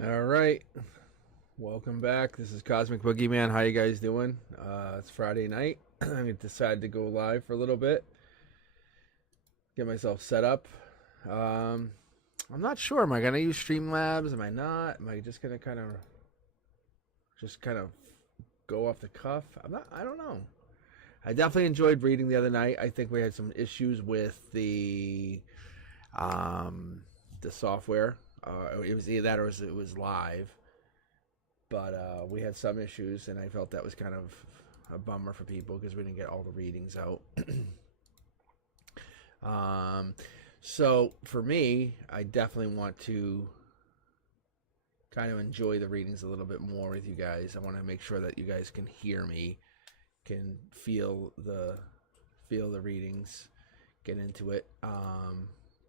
All right, welcome back. This is Cosmic Boogeyman. How you guys doing? It's Friday night. I decided to go live for a little bit, get myself set up. I'm not sure. Am I gonna use Streamlabs? Am I not? Am I just gonna kind of go off the cuff? I'm not. I don't know. I definitely enjoyed reading the other night. I think we had some issues with the software. It was either that or it was live, but we had some issues, and I felt that was kind of a bummer for people because we didn't get all the readings out. So for me, I definitely want to kind of enjoy the readings a little bit more with you guys. I want to make sure that you guys can hear me, can feel the readings, get into it.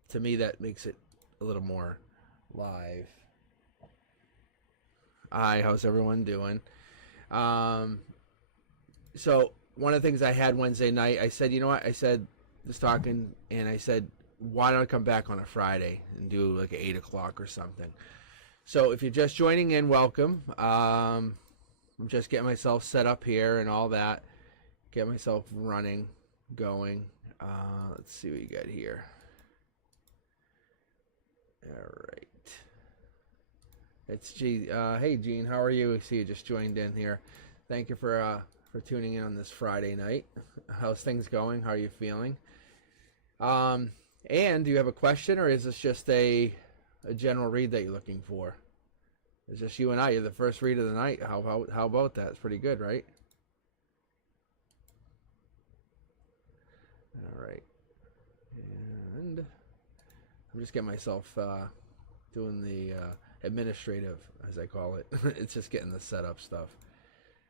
To me, that makes it a little more live. Hi, how's everyone doing? So one of the things I had Wednesday night, I said, you know what? I said, just talking, and I said, why don't I come back on a Friday and do like 8 o'clock or something? So if you're just joining in, welcome. I'm just getting myself set up here and all that. Get myself running, going. Let's see what you got here. All right. It's G. Hey, Gene, how are you? I see you just joined in here. Thank you for tuning in on this Friday night. How's things going? How are you feeling? And do you have a question, or is this just a general read that you're looking for? It's just you and I. You're the first read of the night. How about that? It's pretty good, right? All right. And I'm just getting myself doing the administrative, as I call it. It's just getting the setup stuff.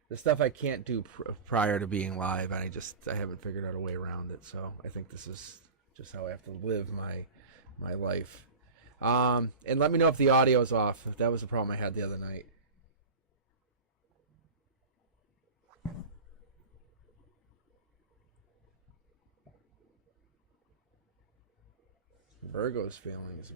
The stuff I can't do prior to being live, and I haven't figured out a way around it. So I think this is just how I have to live my life. And let me know if the audio is off. If that was the problem I had the other night. Virgo's feelings.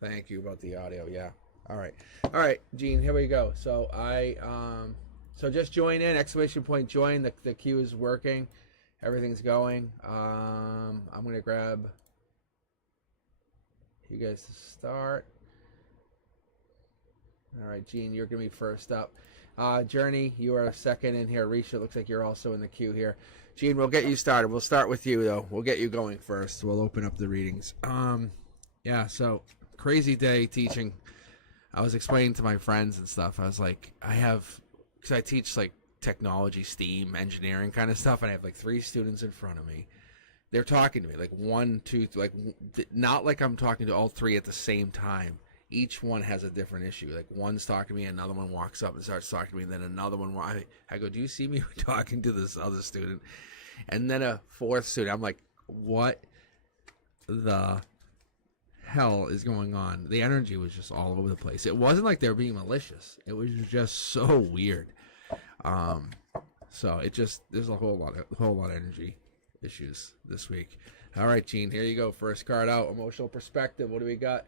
Thank you about the audio. Yeah. All right, Gene. Here we go. So so just join in. Exclamation point join. The queue is working. Everything's going. I'm gonna grab you guys to start. All right, Gene, you're gonna be first up. Journey, you are second in here. Risha, looks like you're also in the queue here. Gene, we'll get you started. We'll start with you though. We'll get you going first. We'll open up the readings. Yeah. So crazy day teaching. I was explaining to my friends and stuff. I was like, because I teach like technology, STEAM, engineering kind of stuff, and I have like 3 students in front of me. They're talking to me like 1, 2, like not like I'm talking to all 3 at the same time. Each one has a different issue. Like one's talking to me, another one walks up and starts talking to me, and then another one. I go, do you see me talking to this other student? And then a 4th student. I'm like, what the hell is going on? The energy was just all over the place. It wasn't like they were being malicious. It was just so weird. So it just, there's a whole lot of energy issues this week. All right, Gene, here you go. First card out, emotional perspective. What do we got?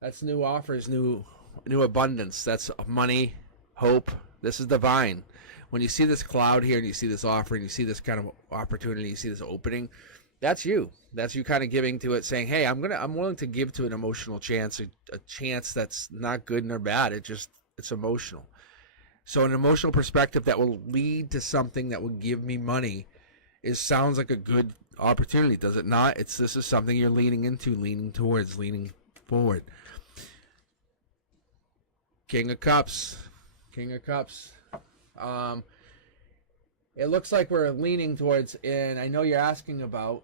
That's new offers, new abundance. That's money, hope. This is divine. When you see this cloud here and you see this offering, you see this kind of opportunity, you see this opening, that's you. That's you kind of giving to it, saying, hey, I'm willing to give to an emotional chance, a chance that's not good nor bad. It's emotional. So an emotional perspective that will lead to something that will give me money sounds like a good opportunity, does it not? This is something you're leaning into, leaning towards, leaning forward. King of Cups. It looks like we're leaning towards, and I know you're asking about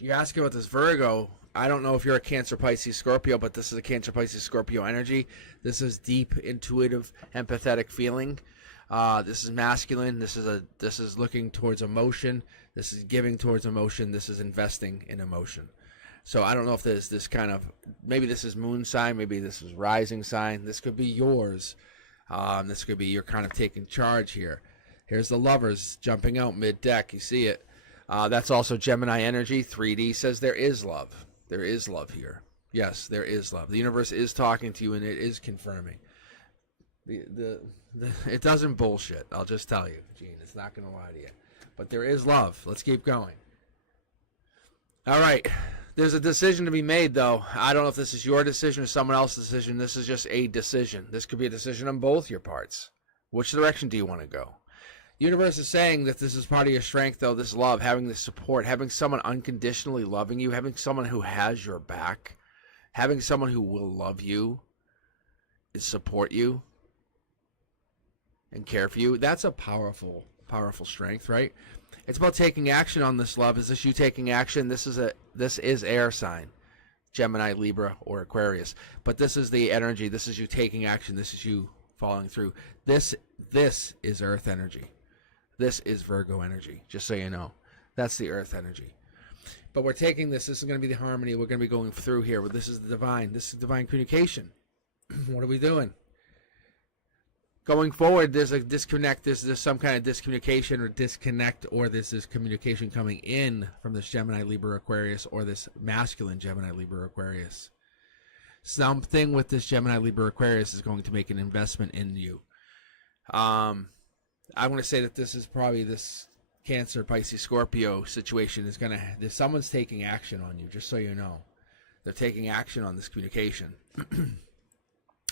this Virgo. I don't know if you're a Cancer, Pisces, Scorpio, but this is a Cancer, Pisces, Scorpio energy. This is deep, intuitive, empathetic feeling. This is masculine. This is looking towards emotion. This is giving towards emotion. This is investing in emotion. So I don't know if there's this kind of, maybe this is moon sign, maybe this is rising sign. This could be yours. This could be you're kind of taking charge here. Here's the Lovers jumping out mid-deck. You see it. That's also Gemini energy. 3D says there is love. There is love here. Yes, there is love. The universe is talking to you, and it is confirming. It doesn't bullshit. I'll just tell you, Gene. It's not going to lie to you. But there is love. Let's keep going. All right. There's a decision to be made, though. I don't know if this is your decision or someone else's decision. This is just a decision. This could be a decision on both your parts. Which direction do you want to go? The universe is saying that this is part of your strength, though, this love, having this support, having someone unconditionally loving you, having someone who has your back, having someone who will love you and support you and care for you. That's a powerful, powerful strength, right? It's about taking action on this love. Is this you taking action? This is air sign, Gemini, Libra, or Aquarius. But this is the energy. This is you taking action. This is you following through. This is Earth energy. This is Virgo energy, just so you know. That's the Earth energy. But we're taking this. This is going to be the harmony we're going to be going through here. This is the divine. This is divine communication. What are we doing? Going forward, there's a disconnect. There's some kind of discommunication or disconnect, or this is communication coming in from this Gemini, Libra, Aquarius, or this masculine Gemini, Libra, Aquarius. Something with this Gemini, Libra, Aquarius is going to make an investment in you. I'm going to say that this is probably this Cancer, Pisces, Scorpio situation is going to, someone's taking action on you, just so you know. They're taking action on this communication.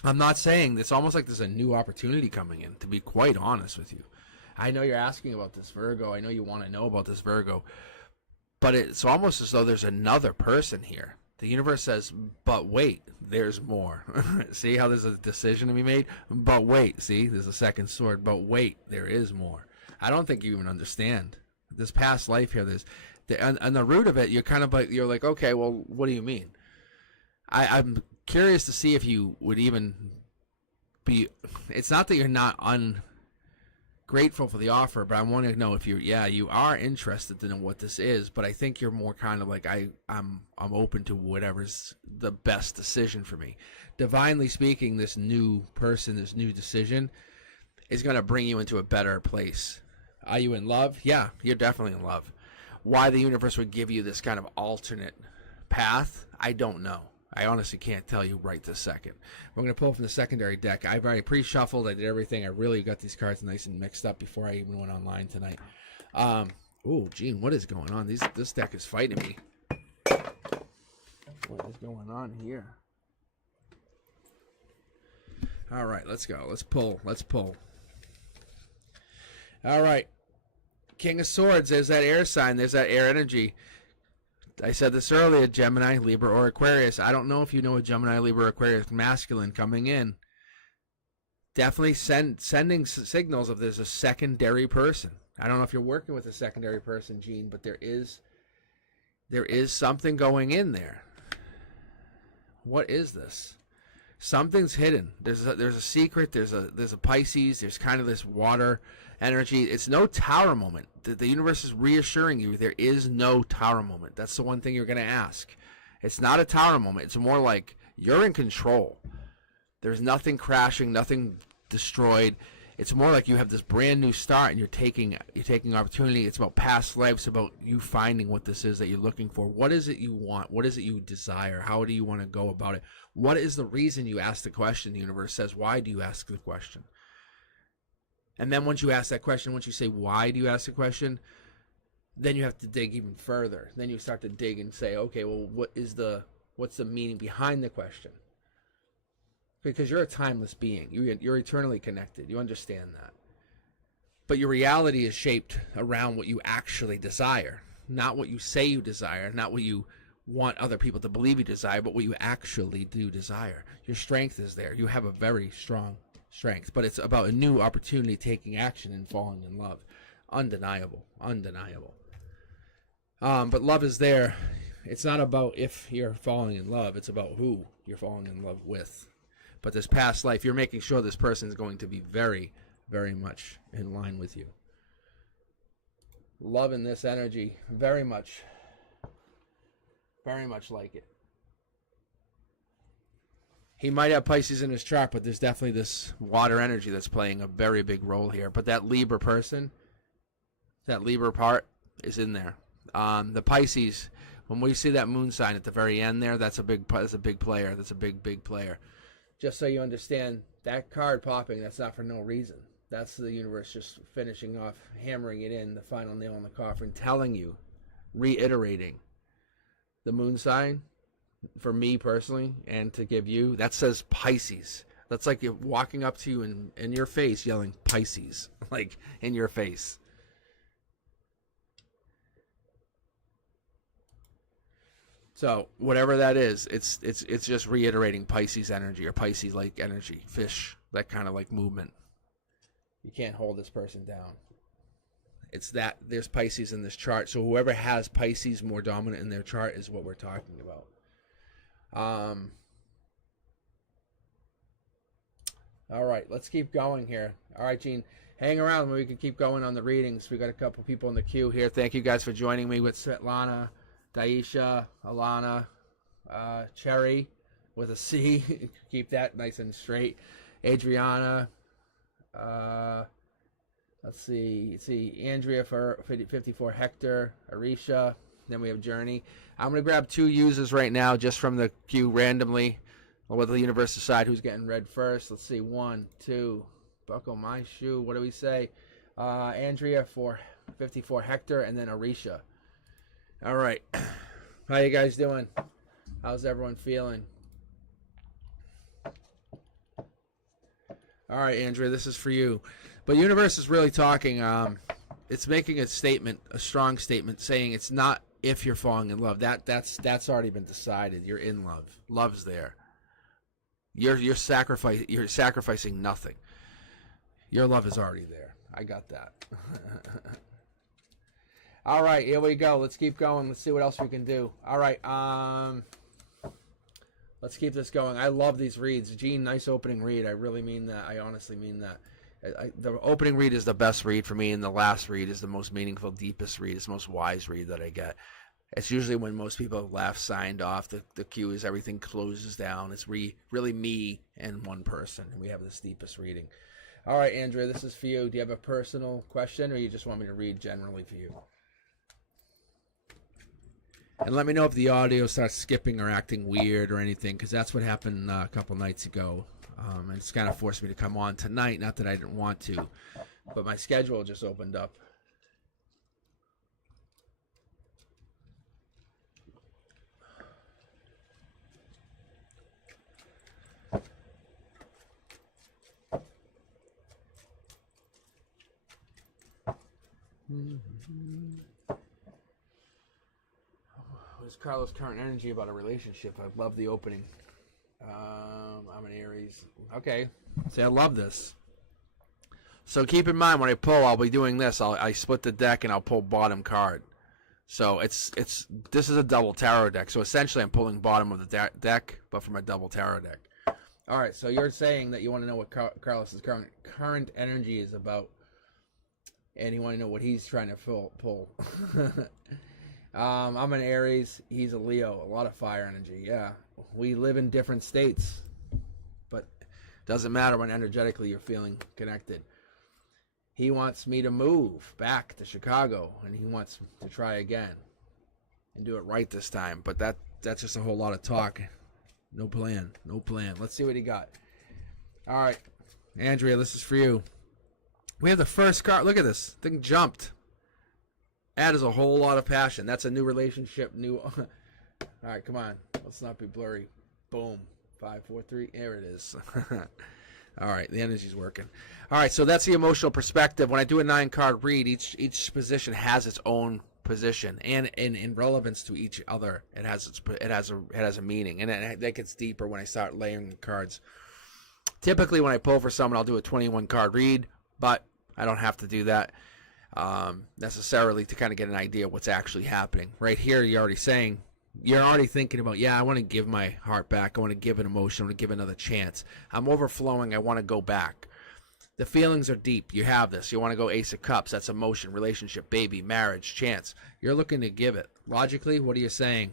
I'm not saying, it's almost like there's a new opportunity coming in, to be quite honest with you. I know you're asking about this Virgo. I know you want to know about this Virgo. But it's almost as though there's another person here. The universe says, but wait, there's more. See how there's a decision to be made? But wait, see, there's a second sword. But wait, there is more. I don't think you even understand. This past life here, on the root of it, you're kind of like, you're like, okay, well, what do you mean? I'm curious to see if you would even be, it's not that you're not ungrateful for the offer, but I want to know if you are interested to know what this is, but I think you're more kind of like, I'm open to whatever's the best decision for me. Divinely speaking, this new person, this new decision is going to bring you into a better place. Are you in love? Yeah, you're definitely in love. Why the universe would give you this kind of alternate path, I don't know. I honestly can't tell you right this second. We're going to pull from the secondary deck. I've already pre-shuffled. I did everything. I really got these cards nice and mixed up before I even went online tonight. Oh, Gene, what is going on? This deck is fighting me. What is going on here? All right, let's go. Let's pull. All right. King of Swords. There's that air sign. There's that air energy. I said this earlier, Gemini, Libra, or Aquarius. I don't know if you know a Gemini, Libra, Aquarius masculine coming in. Definitely sending signals of there's a secondary person. I don't know if you're working with a secondary person, Gene, but there is something going in there. What is this? Something's hidden. There's a secret. There's a Pisces. There's kind of this water energy. It's no tower moment. The universe is reassuring you there is no tower moment. That's the one thing you're going to ask. It's not a tower moment. It's more like you're in control. There's nothing crashing, nothing destroyed. It's more like you have this brand new start and you're taking opportunity. It's about past lives. It's about you finding what this is that you're looking for. What is it you want? What is it you desire? How do you want to go about it? What is the reason you ask the question? The universe says, why do you ask the question? And then once you ask that question, once you say, why do you ask the question, then you have to dig even further. Then you start to dig and say, okay, well, what's the meaning behind the question? Because you're a timeless being. You're eternally connected. You understand that. But your reality is shaped around what you actually desire. Not what you say you desire, not what you want other people to believe you desire, but what you actually do desire. Your strength is there. You have a very strong strength, but it's about a new opportunity, taking action and falling in love. Undeniable. But love is there. It's not about if you're falling in love. It's about who you're falling in love with. But this past life, you're making sure this person is going to be very, very much in line with you. Love in this energy, very much like it. He might have Pisces in his chart, but there's definitely this water energy that's playing a very big role here. But that Libra person, that Libra part, is in there. The Pisces, when we see that moon sign at the very end there, that's a big player. That's a big player. Just so you understand, that card popping, that's not for no reason. That's the universe just finishing off, hammering it in, the final nail in the coffin, telling you, reiterating. The moon sign, for me personally, and to give you, that says Pisces. That's like you're walking up to you in your face yelling Pisces, like in your face. So whatever that is, it's just reiterating Pisces energy or Pisces-like energy, fish, that kind of like movement. You can't hold this person down. It's that there's Pisces in this chart. So whoever has Pisces more dominant in their chart is what we're talking about. All right, let's keep going here. All right, Gene, hang around where we can keep going on the readings. We got a couple people in the queue here. Thank you guys for joining me with Svetlana, Daisha, Alana, Cherry with a C. Keep that nice and straight. Adriana, let's see, Andrea for 54, Hector, Arisha, then we have Journey. I'm going to grab 2 users right now just from the queue randomly. I'll let the universe decide who's getting read first. Let's see, 1, 2, buckle my shoe. What do we say? Andrea for 54, Hector, and then Arisha. All right. How you guys doing? How's everyone feeling? All right, Andrea, this is for you. But universe is really talking. It's making a statement, a strong statement, saying it's not if you're falling in love. That's already been decided. You're in love. Love's there. You're sacrificing nothing. Your love is already there. I got that. All right, here we go. Let's keep going. Let's see what else we can do. All right, let's keep this going. I love these reads. Gene, nice opening read. I really mean that. I honestly mean that. The opening read is the best read for me, and the last read is the most meaningful, deepest read. It's the most wise read that I get. It's usually when most people have left, signed off, the queue is everything closes down. It's really me and one person, and we have this deepest reading. All right, Andrea, this is for you. Do you have a personal question, or you just want me to read generally for you? And let me know if the audio starts skipping or acting weird or anything, because that's what happened a couple nights ago. And it's kind of forced me to come on tonight. Not that I didn't want to, but my schedule just opened up. What is Carlos' current energy about a relationship? I love the opening. I'm an Aries. Okay. See, I love this. So keep in mind when I pull, I'll be doing this. I split the deck and I'll pull bottom card. So this is a double tarot deck. So essentially I'm pulling bottom of the deck, but from a double tarot deck. All right. So you're saying that you want to know what Carlos's current energy is about, and you want to know what he's trying to pull. I'm an Aries. He's a Leo. A lot of fire energy. Yeah. We live in different states, but it doesn't matter when energetically you're feeling connected. He wants me to move back to Chicago, and he wants to try again and do it right this time. But that's just a whole lot of talk. No plan. No plan. Let's see what he got. All right. Andrea, this is for you. We have the first card. Look at this. Thing jumped. That is a whole lot of passion. That's a new relationship. All right, come on. Let's not be blurry. Boom. 5, 4, 3. There it is. All right, the energy's working. All right, so that's the emotional perspective. When I do a 9-card read, each position has its own position, and in relevance to each other, it has a meaning, and that gets deeper when I start layering the cards. Typically, when I pull for someone, I'll do a 21-card read, but I don't have to do that necessarily to kind of get an idea of what's actually happening. Right here, you're already thinking about, I want to give my heart back. I want to give an emotion. I want to give another chance. I'm overflowing. I want to go back. The feelings are deep. You have this. You want to go Ace of Cups. That's emotion, relationship, baby, marriage, chance. You're looking to give it. Logically, what are you saying?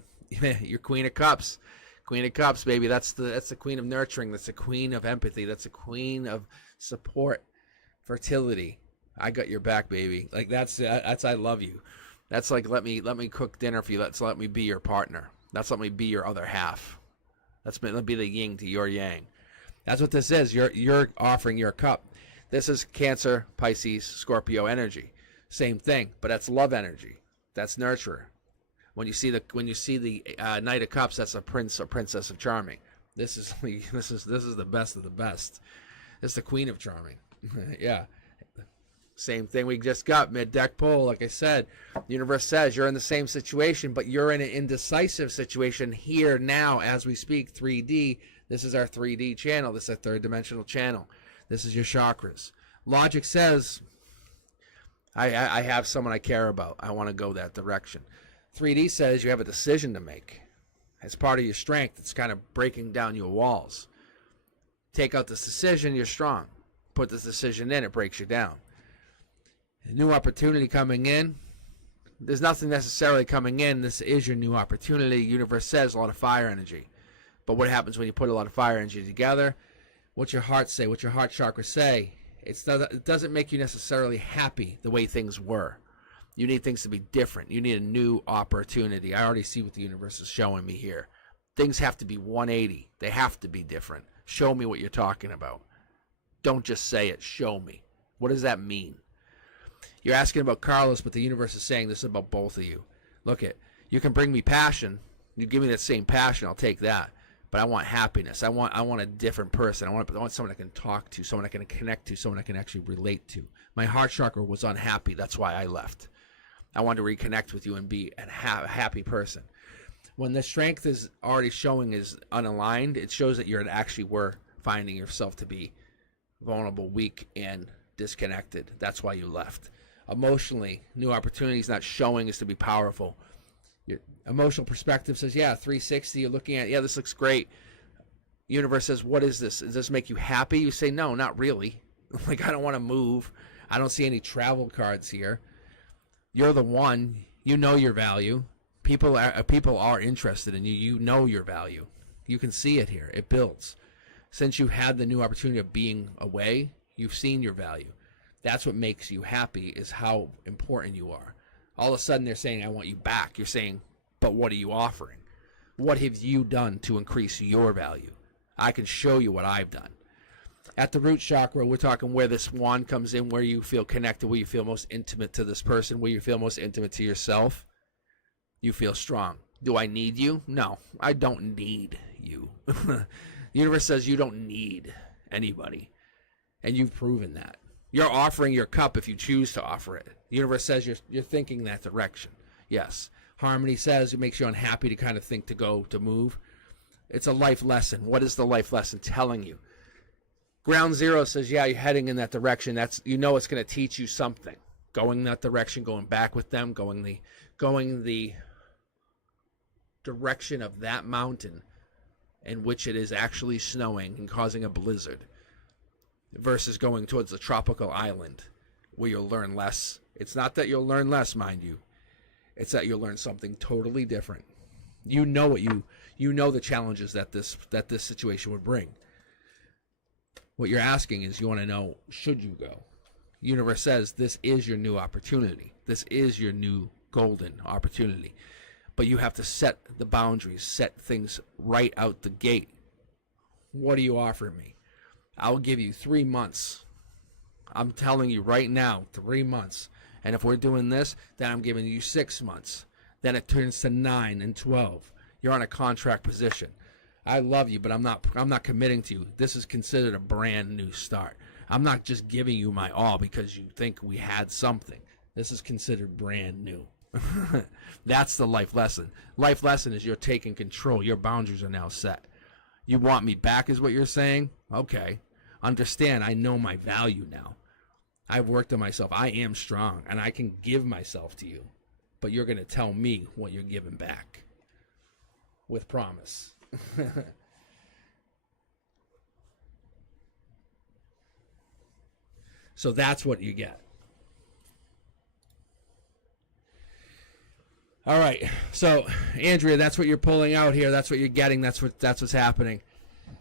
You're Queen of Cups. Queen of Cups, baby. That's the queen of nurturing. That's the queen of empathy. That's the queen of support, fertility. I got your back, baby. Like that's I love you. That's like let me cook dinner for you. Let me be your partner. Let me be your other half. Let me be the yin to your yang. That's what this is. You're offering your cup. This is Cancer, Pisces, Scorpio energy. Same thing, but that's love energy. That's nurturer. When you see the Knight of Cups, that's a prince or princess of charming. This is the best of the best. It's the Queen of Charming. Yeah. Same thing we just got, mid-deck pull. Like I said, the universe says you're in the same situation, but you're in an indecisive situation here now as we speak. 3D. This is our 3D channel. This is a third dimensional channel. This is your chakras. Logic says, I have someone I care about. I want to go that direction. 3D says you have a decision to make. As part of your strength, it's kind of breaking down your walls. Take out this decision, you're strong. Put this decision in, it breaks you down. A new opportunity coming in. There's nothing necessarily coming in. This is your new opportunity. Universe says a lot of fire energy. But what happens when you put a lot of fire energy together? What's your heart say? What's your heart chakra say? It doesn't make you necessarily happy the way things were. You need things to be different. You need a new opportunity. I already see what the universe is showing me here. Things have to be 180. They have to be different. Show me what you're talking about. Don't just say it. Show me. What does that mean? You're asking about Carlos, but the universe is saying this is about both of you. Look it. You can bring me passion. You give me that same passion. I'll take that. But I want happiness. I want a different person. I want someone I can talk to, someone I can connect to, someone I can actually relate to. My heart chakra was unhappy. That's why I left. I wanted to reconnect with you and be a happy person. When the strength is already showing is unaligned, it shows that you actually were finding yourself to be vulnerable, weak, and disconnected. That's why you left. Emotionally, new opportunities not showing is to be powerful. Your emotional perspective says, yeah, 360, you're looking at, yeah, this looks great. Universe says, what is this? Does this make you happy? You say, no, not really. Like, I don't want to move. I don't see any travel cards here. You're the one. You know your value. People are interested in you. You know your value. You can see it here. It builds. Since you had the new opportunity of being away, you've seen your value. That's what makes you happy, is how important you are. All of a sudden they're saying, I want you back. You're saying, but what are you offering? What have you done to increase your value? I can show you what I've done. At the root chakra, we're talking where this wand comes in, where you feel connected, where you feel most intimate to this person, where you feel most intimate to yourself. You feel strong. Do I need you? No, I don't need you. The universe says you don't need anybody, and you've proven that. You're offering your cup if you choose to offer it. The universe says you're thinking that direction. Yes. Harmony says it makes you unhappy to kind of think to move. It's a life lesson. What is the life lesson telling you? Ground Zero says, yeah, you're heading in that direction. It's going to teach you something. Going that direction, going back with them, going the direction of that mountain in which it is actually snowing and causing a blizzard, versus going towards the tropical island where you'll learn less. It's not that you'll learn less, mind you. It's that you'll learn something totally different. You know the challenges that this situation would bring. What you're asking is, you want to know, should you go? Universe says this is your new opportunity. This is your new golden opportunity. But you have to set the boundaries, set things right out the gate. What do you offer me? I'll give you 3 months. I'm telling you right now, 3 months. And if we're doing this, then I'm giving you 6 months. Then it turns to 9 and 12. You're on a contract position. I love you, but I'm not committing to you. This is considered a brand new start. I'm not just giving you my all because you think we had something. This is considered brand new. That's the life lesson. Life lesson is you're taking control. Your boundaries are now set. You want me back is what you're saying? Okay. Understand, I know my value now. I've worked on myself. I am strong, and I can give myself to you. But you're going to tell me what you're giving back. With promise. So that's what you get. All right. So, Andrea, that's what you're pulling out here. That's what you're getting. That's what's happening.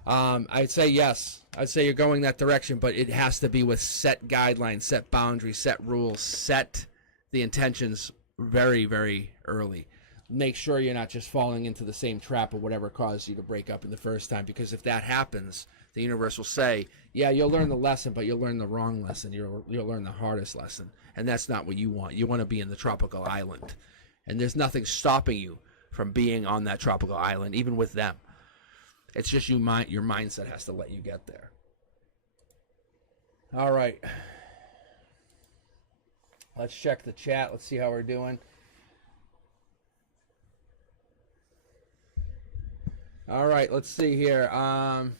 I'd say yes. I'd say you're going that direction, but it has to be with set guidelines, set boundaries, set rules, set the intentions very, very early. Make sure you're not just falling into the same trap of whatever caused you to break up in the first time, because if that happens, the universe will say, yeah, you'll learn the lesson, but you'll learn the wrong lesson. You'll learn the hardest lesson, and that's not what you want. You want to be in the tropical island, and there's nothing stopping you from being on that tropical island, even with them. It's just your mindset has to let you get there. All right. Let's check the chat. Let's see how we're doing. All right, let's see here. No,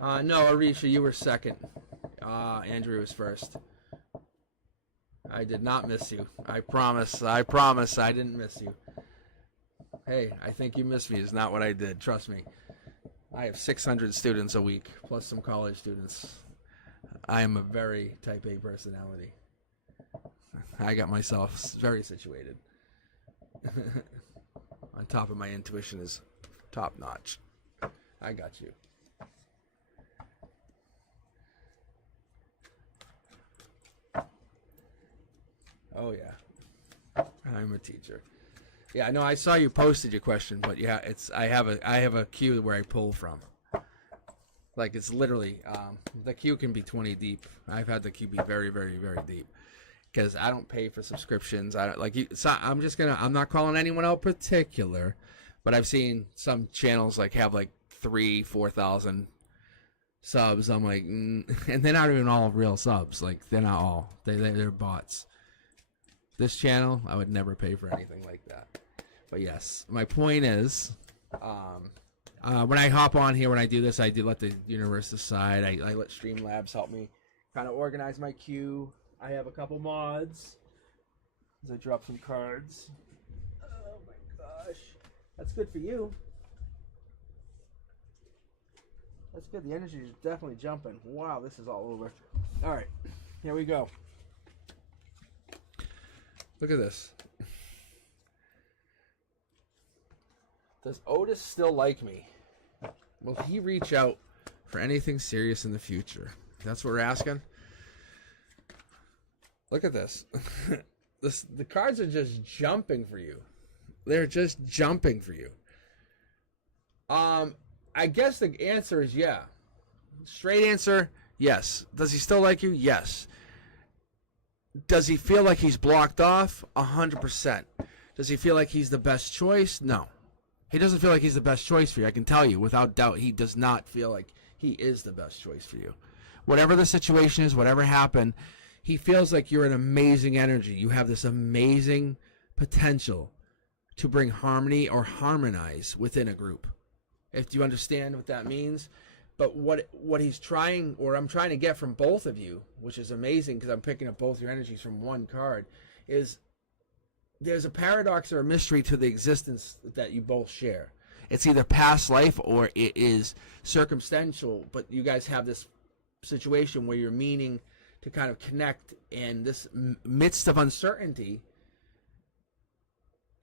Arisha, you were second. Andrew was first. I did not miss you. I promise I didn't miss you. Hey, I think you missed me is not what I did. Trust me. I have 600 students a week, plus some college students. I am a very type A personality. I got myself very situated. On top of my intuition is top notch. I got you. Oh yeah, I'm a teacher. Yeah, no, I saw you posted your question, but yeah, I have a queue where I pull from. Like it's literally the queue can be 20 deep. I've had the queue be very, very, very deep because I don't pay for subscriptions. I don't like you. So I'm not calling anyone out particular, but I've seen some channels like have like 3,000-4,000 subs. I'm like, and they're not even all real subs. Like they're not all. They're bots. This channel, I would never pay for anything like that. But yes, my point is, when I hop on here, when I do this, I do let the universe decide. I let Streamlabs help me kind of organize my queue. I have a couple mods. As I drop some cards. Oh my gosh. That's good for you. That's good. The energy is definitely jumping. Wow, this is all over. All right, here we go. Look at this. Does Otis still like me? Will he reach out for anything serious in the future? That's what we're asking. Look at this. The cards are just jumping for you. They're just jumping for you. I guess the answer is yeah. Straight answer, yes. Does he still like you? Yes. Does he feel like he's blocked off? 100%. Does he feel like he's the best choice? No. He doesn't feel like he's the best choice for you. I can tell you, without doubt, he does not feel like he is the best choice for you. Whatever the situation is, whatever happened, he feels like you're an amazing energy. You have this amazing potential to bring harmony or harmonize within a group. If you understand what that means. But what he's trying, or I'm trying to get from both of you, which is amazing because I'm picking up both your energies from one card, is there's a paradox or a mystery to the existence that you both share. It's either past life or it is circumstantial, but you guys have this situation where you're meaning to kind of connect, and this midst of uncertainty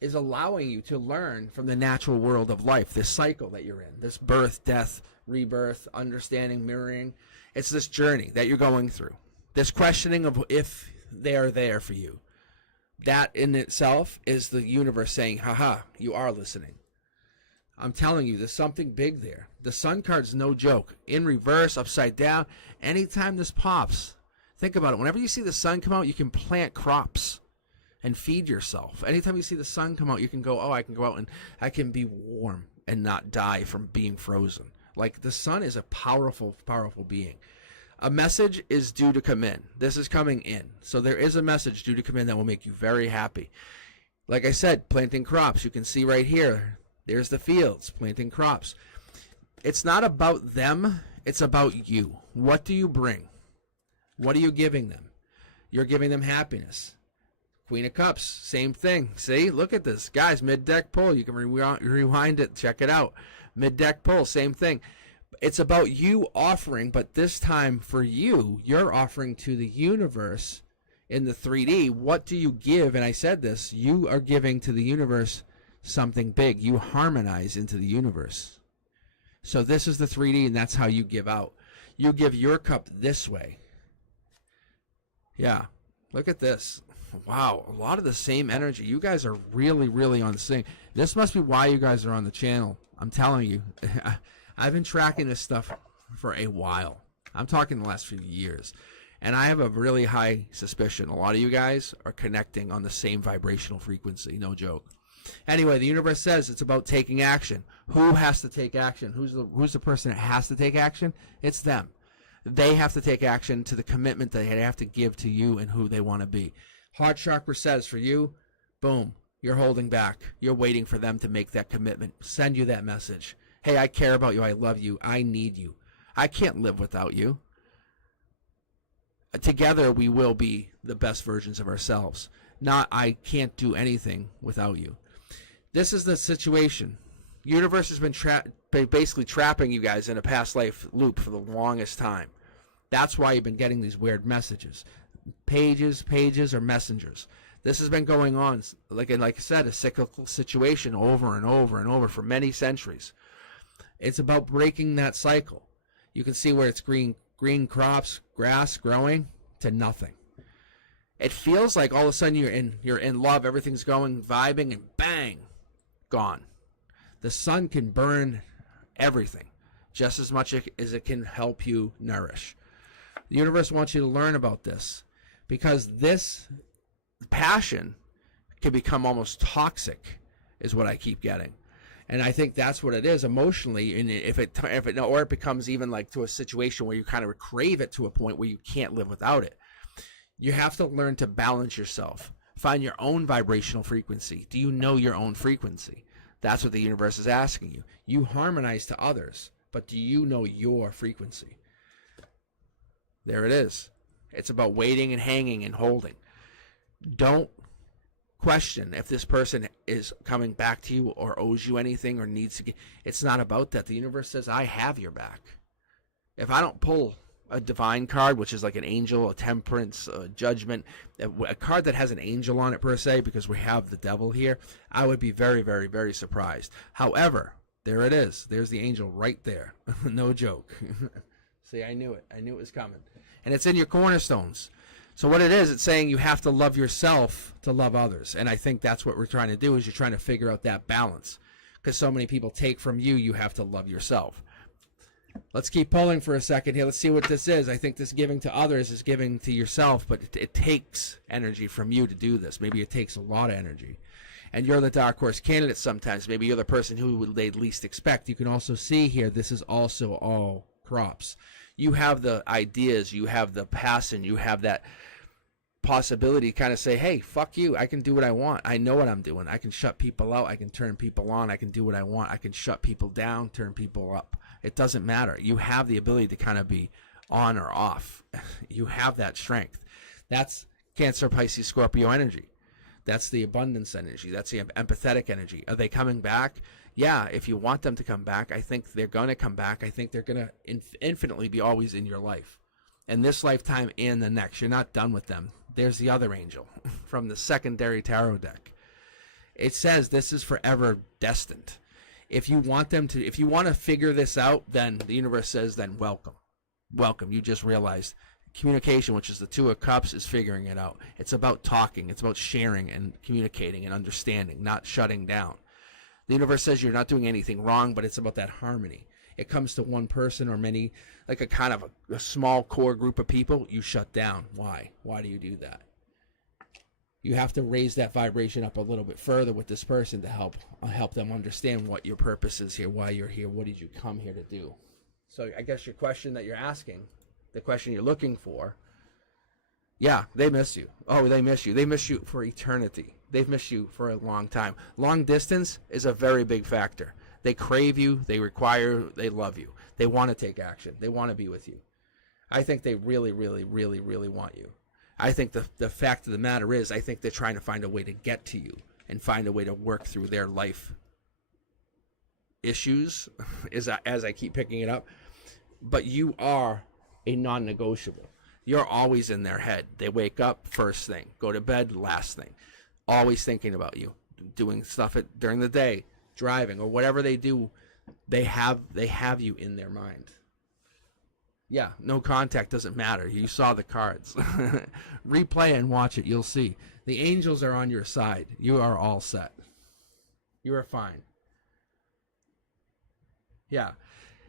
is allowing you to learn from the natural world of life, this cycle that you're in, this birth, death, rebirth, understanding, mirroring. It's this journey that you're going through, this questioning of if they are there for you. That in itself is the universe saying, haha, you are listening. I'm telling you, there's something big there. The sun card's no joke. In reverse, upside down, anytime this pops, think about it. Whenever you see the sun come out, you can plant crops and feed yourself. Anytime you see the sun come out, you can go, oh, I can go out and I can be warm and not die from being frozen. Like, the sun is a powerful, powerful being. A message is due to come in. This is coming in. So there is a message due to come in that will make you very happy. Like I said, planting crops. You can see right here, there's the fields, planting crops. It's not about them. It's about you. What do you bring? What are you giving them? You're giving them happiness. Queen of Cups, same thing. See, look at this. Guys, mid-deck pull. You can rewind it. Check it out. Mid-deck pull, same thing. It's about you offering, but this time for you, you're offering to the universe in the 3D. What do you give? And I said this, you are giving to the universe something big. You harmonize into the universe. So this is the 3D, and that's how you give out. You give your cup this way. Yeah. Look at this. Wow. A lot of the same energy. You guys are really, really on the same. This must be why you guys are on the channel. I'm telling you. I've been tracking this stuff for a while. I'm talking the last few years. And I have a really high suspicion a lot of you guys are connecting on the same vibrational frequency. No joke. Anyway, the universe says it's about taking action. Who has to take action? Who's the person that has to take action? It's them. They have to take action to the commitment they have to give to you and who they want to be. Heart chakra says for you, boom, you're holding back. You're waiting for them to make that commitment. Send you that message. Hey, I care about you. I love you. I need you. I can't live without you. Together we will be the best versions of ourselves. Not I can't do anything without you. This is the situation. Universe has been basically trapping you guys in a past life loop for the longest time. That's why you've been getting these weird messages. Pages or messengers. This has been going on, like I said, a cyclical situation over and over and over for many centuries. It's about breaking that cycle. You can see where it's green crops, grass growing to nothing. It feels like all of a sudden you're in love, everything's going, vibing, and bang, gone. The sun can burn everything just as much as it can help you nourish. The universe wants you to learn about this because this passion can become almost toxic is what I keep getting. And I think that's what it is emotionally. And if it becomes even like to a situation where you kind of crave it to a point where you can't live without it. You have to learn to balance yourself. Find your own vibrational frequency. Do you know your own frequency? That's what the universe is asking you. You harmonize to others, but do you know your frequency? There it is. It's about waiting and hanging and holding. Don't question if this person is coming back to you or owes you anything or needs to get. It's not about that. The universe says, I have your back. If I don't pull a divine card, which is like an angel, a temperance, a judgment, a card that has an angel on it per se, because we have the devil here, I would be very, very, very surprised. However, there it is. There's the angel right there. No joke. See, I knew it. I knew it was coming. And it's in your cornerstones. So what it is, it's saying you have to love yourself to love others. And I think that's what we're trying to do is you're trying to figure out that balance. Because so many people take from you, you have to love yourself. Let's keep pulling for a second here. Let's see what this is. I think this giving to others is giving to yourself, but it takes energy from you to do this. Maybe it takes a lot of energy. And you're the dark horse candidate sometimes. Maybe you're the person who they'd least expect. You can also see here, this is also all crops. You have the ideas, you have the passion, you have that possibility to kind of say, hey, fuck you, I can do what I want. I know what I'm doing. I can shut people out. I can turn people on. I can do what I want. I can shut people down, turn people up. It doesn't matter. You have the ability to kind of be on or off. You have that strength. That's Cancer, Pisces, Scorpio energy. That's the abundance energy. That's the empathetic energy. Are they coming back? Yeah, if you want them to come back, I think they're going to come back. I think they're going to infinitely be always in your life. In this lifetime and the next. You're not done with them. There's the other angel from the secondary tarot deck. It says this is forever destined. If you want them to, if you want to figure this out, then the universe says, then welcome. Welcome. You just realized communication, which is the Two of Cups, is figuring it out. It's about talking. It's about sharing and communicating and understanding, not shutting down. The universe says you're not doing anything wrong, but it's about that harmony. It comes to one person or many, like a kind of a small core group of people, you shut down. Why? Why do you do that? You have to raise that vibration up a little bit further with this person to help them understand what your purpose is here, why you're here, what did you come here to do. So I guess your question that you're asking, the question you're looking for, yeah, they miss you. Oh, they miss you. They miss you for eternity. They've missed you for a long time. Long distance is a very big factor. They crave you. They require. They love you. They want to take action. They want to be with you. I think they really, really, really, really want you. I think the fact of the matter is, I think they're trying to find a way to get to you and find a way to work through their life issues, as I keep picking it up. But you are a non-negotiable. You're always in their head. They wake up first thing, go to bed last thing, always thinking about you, doing stuff during the day, driving or whatever they do. They have you in their mind. Yeah, no contact doesn't matter. You saw the cards. Replay and watch it. You'll see. The angels are on your side. You are all set. You are fine. Yeah.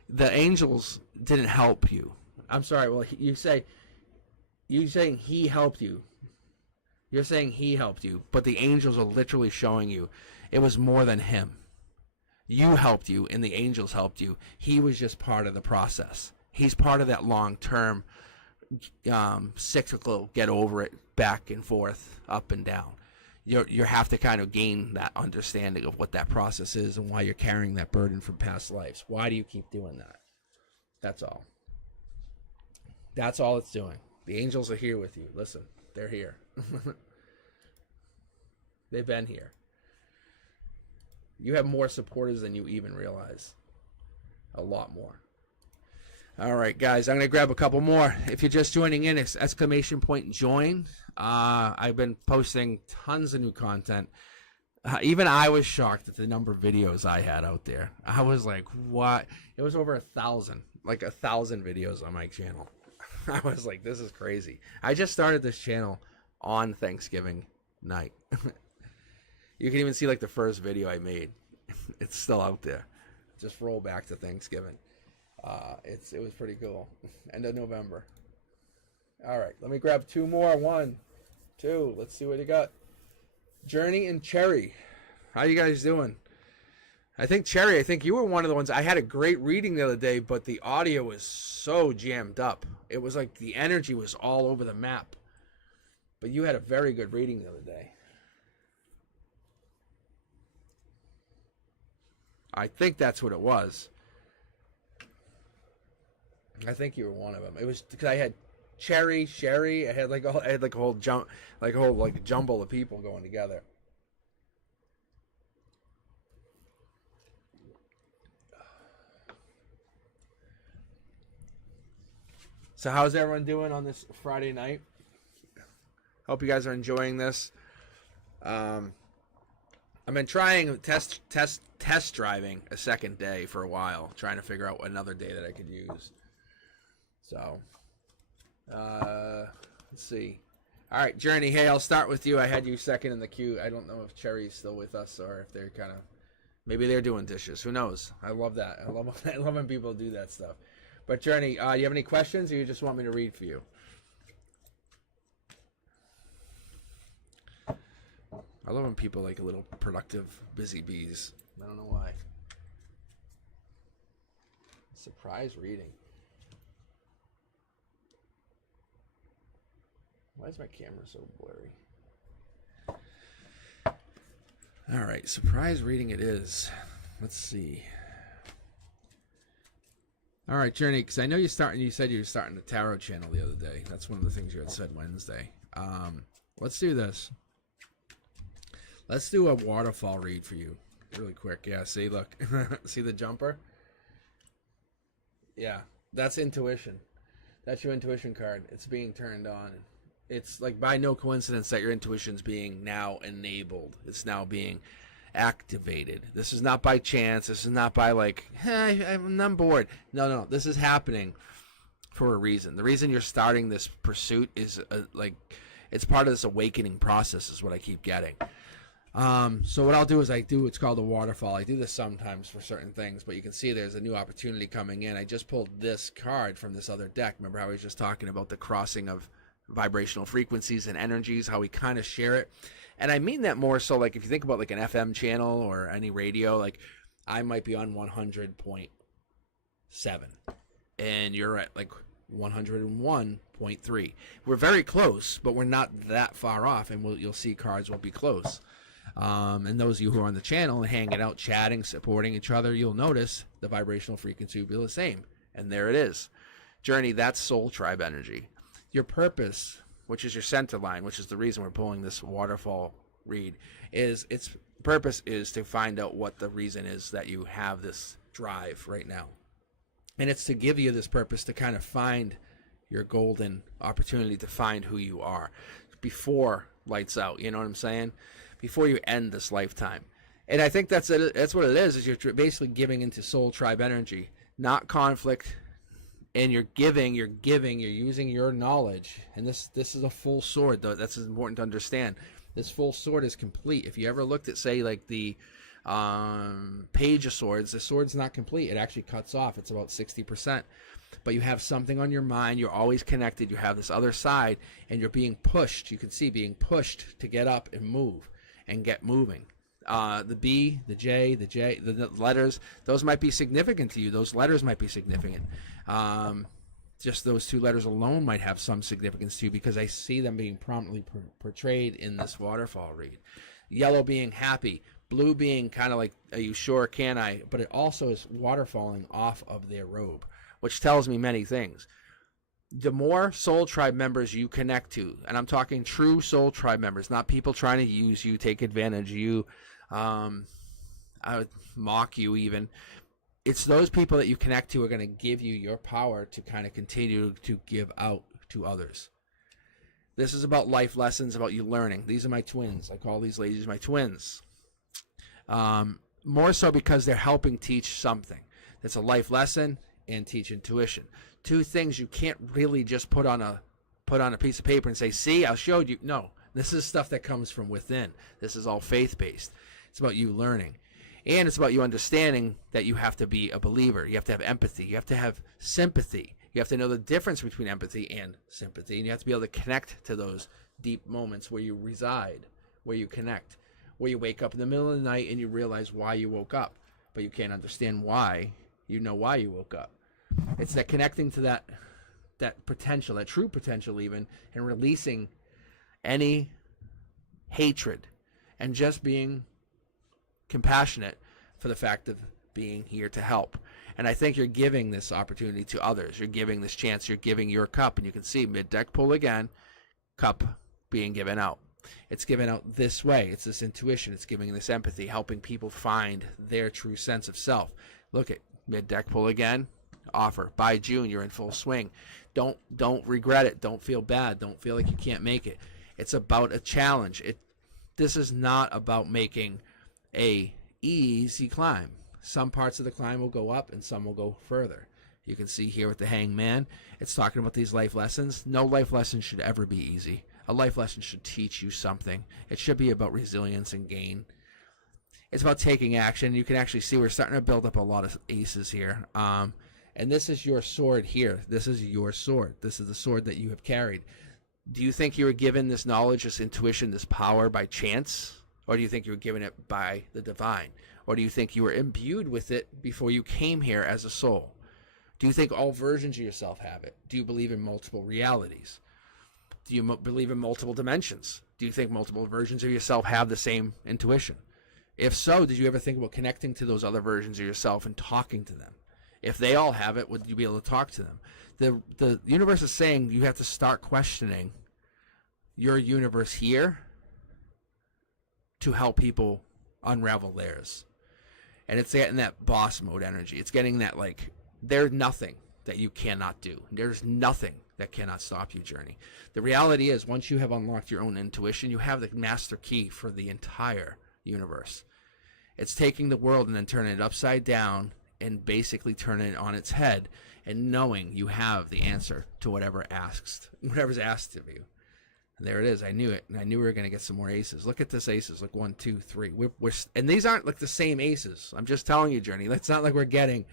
The angels didn't help you. I'm sorry. Well, you saying he helped you. You're saying he helped you, but the angels are literally showing you it was more than him. You helped you, and the angels helped you. He was just part of the process. He's part of that long-term cyclical get over it, back and forth, up and down. You have to kind of gain that understanding of what that process is and why you're carrying that burden from past lives. Why do you keep doing that? That's all. That's all it's doing. The angels are here with you. Listen, they're here. They've been here. You have more supporters than you even realize. A lot more. All right, guys, I'm going to grab a couple more. If you're just joining in, it's !join. I've been posting tons of new content. Even I was shocked at the number of videos I had out there. I was like, what? It was over 1,000, like 1,000 videos on my channel. I was like, this is crazy. I just started this channel on Thanksgiving night. You can even see like the first video I made. It's still out there. Just roll back to Thanksgiving. It was pretty cool. End of November. All right, let me grab two more. 1, 2. Let's see what you got. Journey and Cherry. How you guys doing? I think Cherry, you were one of the ones. I had a great reading the other day, but the audio was so jammed up. It was like the energy was all over the map. But you had a very good reading the other day. I think that's what it was. I think you were one of them. It was because I had Cherry, Sherry. I had like a whole jumble of people going together. So how's everyone doing on this Friday night? Hope you guys are enjoying this. I've been trying test driving a second day for a while, trying to figure out another day that I could use. So, let's see. All right, Journey. Hey, I'll start with you. I had you second in the queue. I don't know if Cherry's still with us or if they're kind of, maybe they're doing dishes. Who knows? I love that. I love when people do that stuff. But Journey, you have any questions, or you just want me to read for you? I love when people like a little productive, busy bees. I don't know why. Surprise reading. Why is my camera so blurry? All right, surprise reading it is. Let's see. All right, Journey, because I know you said you were starting the tarot channel the other day. That's one of the things you had said Wednesday. Let's do this. Let's do a waterfall read for you really quick. Yeah, see, look. See the jumper? Yeah, that's intuition. That's your intuition card. It's being turned on. It's like by no coincidence that your intuition's being now enabled. It's now being activated. This is not by chance. This is not by like, hey, I'm bored. No. This is happening for a reason. The reason you're starting this pursuit is it's part of this awakening process is what I keep getting. So what I'll do is it's called a waterfall. I do this sometimes for certain things, but you can see there's a new opportunity coming in. I just pulled this card from this other deck. Remember how I was just talking about the crossing of vibrational frequencies and energies, how we kind of share it. And I mean that more so like if you think about like an FM channel or any radio, like I might be on 100.7 and you're at like 101.3. We're very close, but we're not that far off, and you'll see cards will be close. And those of you who are on the channel and hanging out, chatting, supporting each other, you'll notice the vibrational frequency will be the same. And there it is. Journey, that's soul tribe energy. Your purpose, which is your center line, which is the reason we're pulling this waterfall read, is its purpose is to find out what the reason is that you have this drive right now. And it's to give you this purpose to kind of find your golden opportunity to find who you are before lights out. You know what I'm saying? Before you end this lifetime. And I think that's what it is you're basically giving into soul tribe energy, not conflict, and you're using your knowledge. And this is a full sword, though. That's important to understand. This full sword is complete. If you ever looked at, say, like the page of swords, the sword's not complete. It actually cuts off. It's about 60%. But you have something on your mind. You're always connected. You have this other side, and you're being pushed. You can see being pushed to get up and move and get moving. The B, the J, the letters, those might be significant to you. Those letters might be significant. Just those two letters alone might have some significance to you, because I see them being prominently portrayed in this waterfall read. Yellow being happy, blue being kind of like, are you sure, can I? But it also is waterfalling off of their robe, which tells me many things. The more Soul Tribe members you connect to, and I'm talking true Soul Tribe members, not people trying to use you, take advantage of you, I would mock you even. It's those people that you connect to are going to give you your power to kind of continue to give out to others. This is about life lessons, about you learning. These are my twins. I call these ladies my twins. More so because they're helping teach something. That's a life lesson and teach intuition. Two things you can't really just put on a piece of paper and say, see, I showed you. No, this is stuff that comes from within. This is all faith-based. It's about you learning. And it's about you understanding that you have to be a believer. You have to have empathy. You have to have sympathy. You have to know the difference between empathy and sympathy. And you have to be able to connect to those deep moments where you reside, where you connect, where you wake up in the middle of the night and you realize why you woke up, but you can't understand why. You know why you woke up. It's that connecting to that potential, that true potential even, and releasing any hatred and just being compassionate for the fact of being here to help. And I think you're giving this opportunity to others. You're giving this chance. You're giving your cup. And you can see mid-deck pull again, cup being given out. It's given out this way. It's this intuition. It's giving this empathy, helping people find their true sense of self. Look at mid-deck pull again, offer. By June, you're in full swing. Don't regret it. Don't feel bad. Don't feel like you can't make it. It's about a challenge. This is not about making a easy climb. Some parts of the climb will go up and some will go further. You can see here with the hangman, it's talking about these life lessons. No life lesson should ever be easy. A life lesson should teach you something. It should be about resilience and gain. It's about taking action. You can actually see we're starting to build up a lot of aces here. And this is your sword here. This is your sword. This is the sword that you have carried. Do you think you were given this knowledge, this intuition, this power by chance? Or do you think you were given it by the divine? Or do you think you were imbued with it before you came here as a soul? Do you think all versions of yourself have it? Do you believe in multiple realities? Do you believe in multiple dimensions? Do you think multiple versions of yourself have the same intuition? If so, did you ever think about connecting to those other versions of yourself and talking to them? If they all have it, would you be able to talk to them? The universe is saying you have to start questioning your universe here to help people unravel theirs. And it's getting that boss mode energy. It's getting that, like, there's nothing that you cannot do. There's nothing that cannot stop you journey. The reality is, once you have unlocked your own intuition, you have the master key for the entire universe. It's taking the world and then turning it upside down and basically turning it on its head and knowing you have the answer to whatever's asked of you. And there it is. I knew it, and I knew we were going to get some more aces. Look at this aces. Look, 1, 2, 3. And these aren't like the same aces. I'm just telling you, Journey. It's not like we're getting.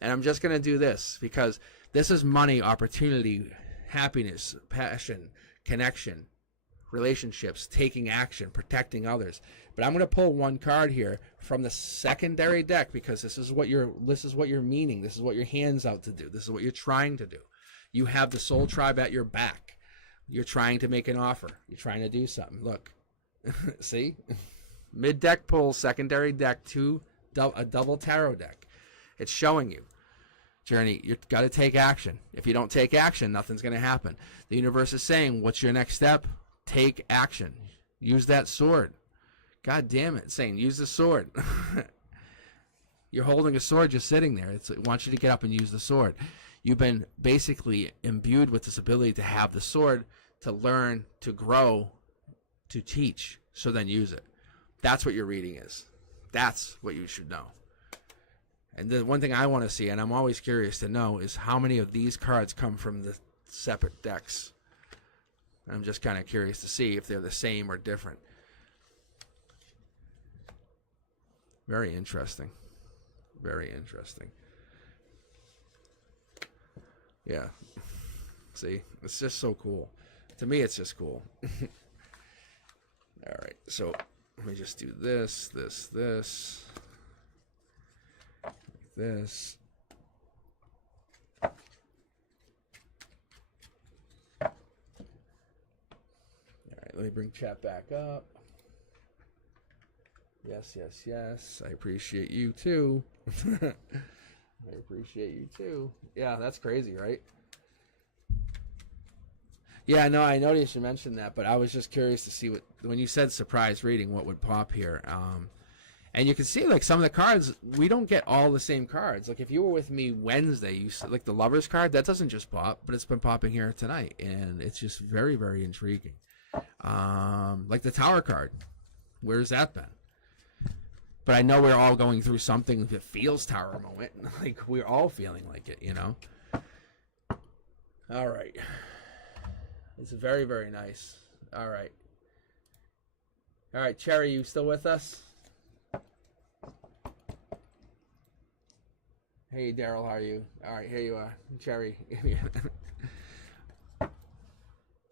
And I'm just going to do this because this is money, opportunity, happiness, passion, connection, relationships, taking action, protecting others. But I'm going to pull one card here from the secondary deck because this is what you're meaning. This is what your hand's out to do. This is what you're trying to do. You have the Soul Tribe at your back. You're trying to make an offer. You're trying to do something. Look. See? Mid-deck pull, secondary deck, a double tarot deck. It's showing you. Journey, you've got to take action. If you don't take action, nothing's going to happen. The universe is saying, what's your next step? Take action. Use that sword. God damn it. It's saying, use the sword. You're holding a sword just sitting there. It wants you to get up and use the sword. You've been basically imbued with this ability to have the sword, to learn, to grow, to teach, so then use it. That's what your reading is. That's what you should know. And the one thing I want to see, and I'm always curious to know, is how many of these cards come from the separate decks. I'm just kind of curious to see if they're the same or different. Very interesting. Very interesting. Yeah. See, it's just so cool. To me, it's just cool. All right, so let me just do this, this. All right, let me bring chat back up. Yes. I appreciate you too. I appreciate you too. Yeah, that's crazy, right? Yeah, no, I noticed you mentioned that, but I was just curious to see what, when you said surprise reading, what would pop here. And you can see, like, some of the cards, we don't get all the same cards. Like, if you were with me Wednesday, you said, like, the Lover's card, that doesn't just pop, but it's been popping here tonight, and it's just very, very intriguing. Like the Tower card, where's that been? But I know we're all going through something that feels Tower moment. Like, we're all feeling like it, you know? All right. It's very, very nice. All right. All right, Cherry, you still with us? Hey, Daryl, how are you? All right, here you are. Cherry.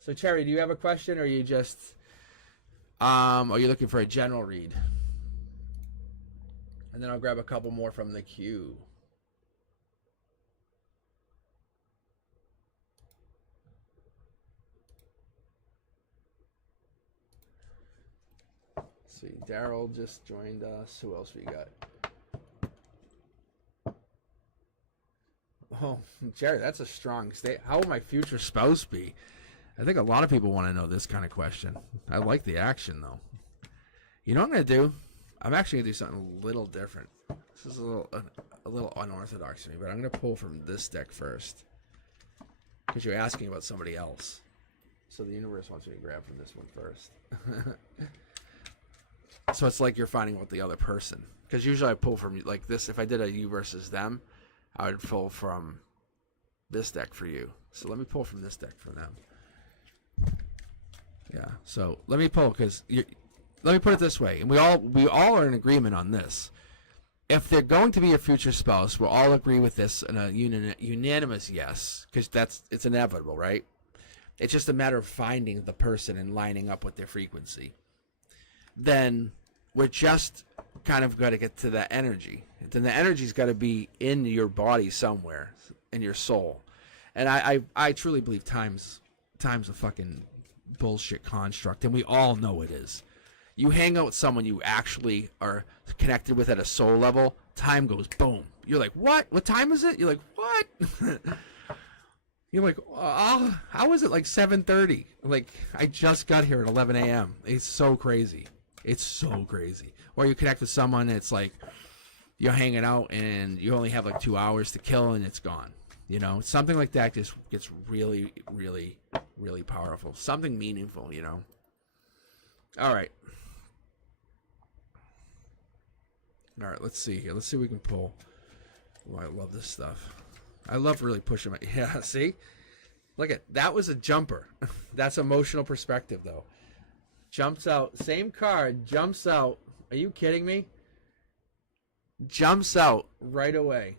So, Cherry, do you have a question, or are you just... are you looking for a general read? And then I'll grab a couple more from the queue. Let's see, Daryl just joined us. Who else we got? Oh, Jerry, that's a strong state. How will my future spouse be? I think a lot of people want to know this kind of question. I like the action, though. You know what I'm going to do? I'm actually going to do something a little different. This is a little unorthodox to me, but I'm going to pull from this deck first. Because you're asking about somebody else. So the universe wants me to grab from this one first. So it's like you're finding out the other person. Because usually I pull from, like this, if I did a you versus them, I would pull from this deck for you. So let me pull from this deck for them. Yeah, so let me pull, because let me put it this way, and we all are in agreement on this. If they're going to be a future spouse, we'll all agree with this in a unanimous yes, because it's inevitable, right? It's just a matter of finding the person and lining up with their frequency. Then we're just kind of got to get to that energy. Then the energy's got to be in your body somewhere, in your soul. And I truly believe time's a fucking bullshit construct, and we all know it is. You hang out with someone you actually are connected with at a soul level, time goes boom. You're like, what? What time is it? You're like, what? You're like, oh, how is it like 7:30? Like, I just got here at 11 a.m. It's so crazy. It's so crazy. Or you connect with someone, it's like you're hanging out and you only have like 2 hours to kill and it's gone. You know, something like that just gets really, really, really powerful. Something meaningful, you know. All right. All right, let's see here. Let's see what we can pull. Oh, I love this stuff. I love really pushing my... Yeah, see? Look at... That was a jumper. That's emotional perspective, though. Jumps out. Same card. Jumps out. Are you kidding me? Jumps out right away.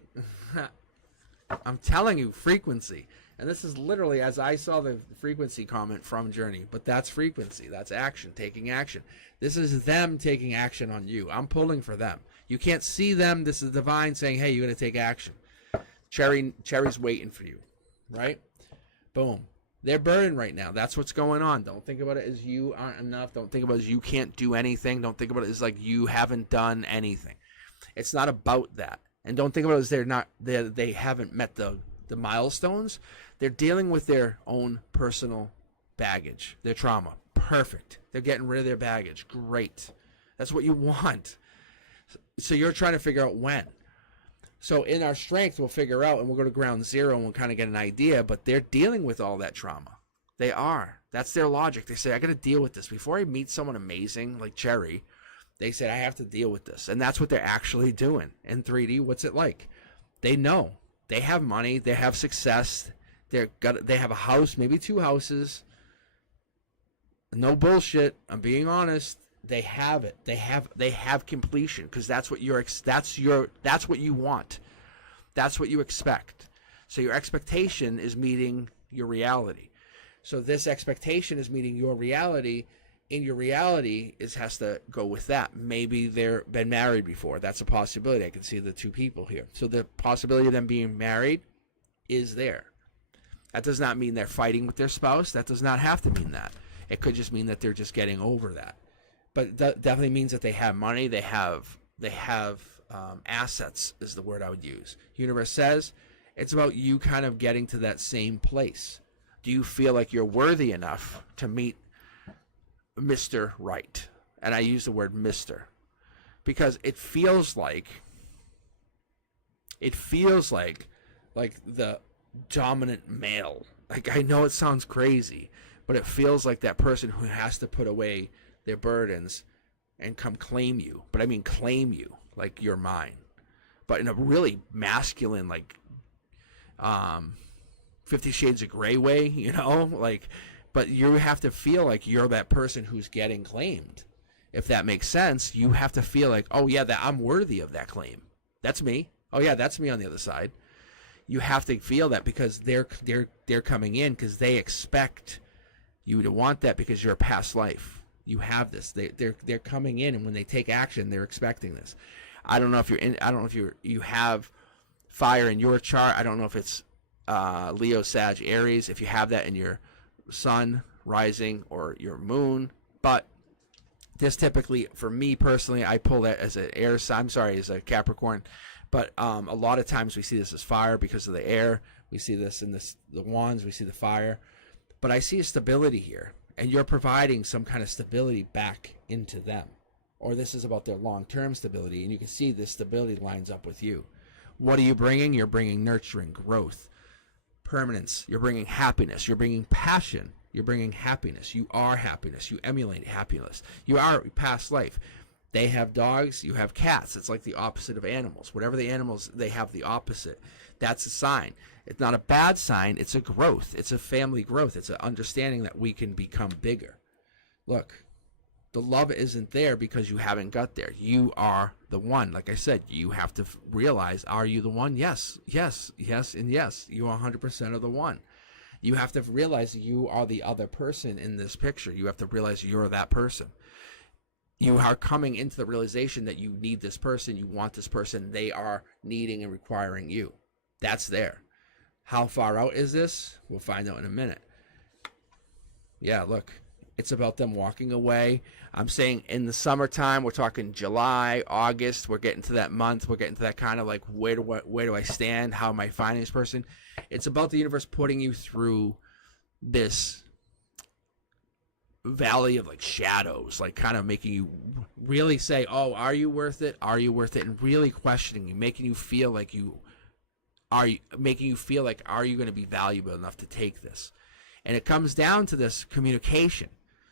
I'm telling you, frequency. And this is literally, as I saw the frequency comment from Journey, but that's frequency. That's action, taking action. This is them taking action on you. I'm pulling for them. You can't see them. This is divine saying, hey, you're going to take action. Cherry's waiting for you, right? Boom. They're burning right now. That's what's going on. Don't think about it as you aren't enough. Don't think about it as you can't do anything. Don't think about it as like you haven't done anything. It's not about that. And don't think about it as they haven't met the milestones. They're dealing with their own personal baggage, their trauma. Perfect. They're getting rid of their baggage. Great. That's what you want. So you're trying to figure out when. So in our strength, we'll figure out, and we'll go to ground zero, and we'll kind of get an idea, but they're dealing with all that trauma. They are. That's their logic. They say, I got to deal with this. Before I meet someone amazing like Cherry, They said, I have to deal with this. And that's what they're actually doing. In 3D, what's it like? They know. They have money. They have success. They have a house, maybe 2 houses. No bullshit. I'm being honest. They have it. They have completion, because that's what that's what you want. That's what you expect. So your expectation is meeting your reality. So this expectation is meeting your reality, and your reality has to go with that. Maybe they've been married before. That's a possibility. I can see the 2 people here. So the possibility of them being married is there. That does not mean they're fighting with their spouse. That does not have to mean that. It could just mean that they're just getting over that. But that definitely means that they have money. They have assets is the word I would use. Universe says it's about you kind of getting to that same place. Do you feel like you're worthy enough to meet Mr. Right? And I use the word Mr. because it feels like the dominant male. Like, I know it sounds crazy, but it feels like that person who has to put away their burdens and come claim you. But I mean claim you, like you're mine. But in a really masculine, like 50 Shades of Grey way, you know? Like, but you have to feel like you're that person who's getting claimed. If that makes sense, you have to feel like, oh yeah, that I'm worthy of that claim. That's me. Oh yeah, that's me on the other side. You have to feel that because they're coming in because they expect you to want that because you're a past life. You have this. They're coming in, and when they take action, they're expecting this. I don't know if you have fire in your chart. I don't know if it's Leo, Sag, Aries. If you have that in your sun, rising, or your moon, but this typically, for me personally, I pull that as an air sign. I'm sorry, as a Capricorn. But a lot of times we see this as fire because of the air. We see this in the wands. We see the fire. But I see a stability here. And you're providing some kind of stability back into them. Or this is about their long-term stability. And you can see this stability lines up with you. What are you bringing? You're bringing nurturing, growth, permanence. You're bringing happiness. You're bringing passion. You're bringing happiness. You are happiness. You emulate happiness. You are past life. They have dogs, you have cats. It's like the opposite of animals. Whatever the animals, they have the opposite. That's a sign. It's not a bad sign. It's a growth. It's a family growth. It's an understanding that we can become bigger. Look, the love isn't there because you haven't got there. You are the one. Like I said, you have to realize, are you the one? Yes, yes, yes, and yes. You are 100% of the one. You have to realize you are the other person in this picture. You have to realize you're that person. You are coming into the realization that you need this person, you want this person, they are needing and requiring you. That's there. How far out is this? We'll find out in a minute. Yeah, look, it's about them walking away. I'm saying in the summertime, we're talking July, August, we're getting to that month, we're getting to that kind of like, where do I stand? How am I finding this person? It's about the universe putting you through this valley of like shadows, like kind of making you really say, oh, are you worth it? Are you worth it? And really questioning you, making you feel like are you going to be valuable enough to take this? And it comes down to this communication.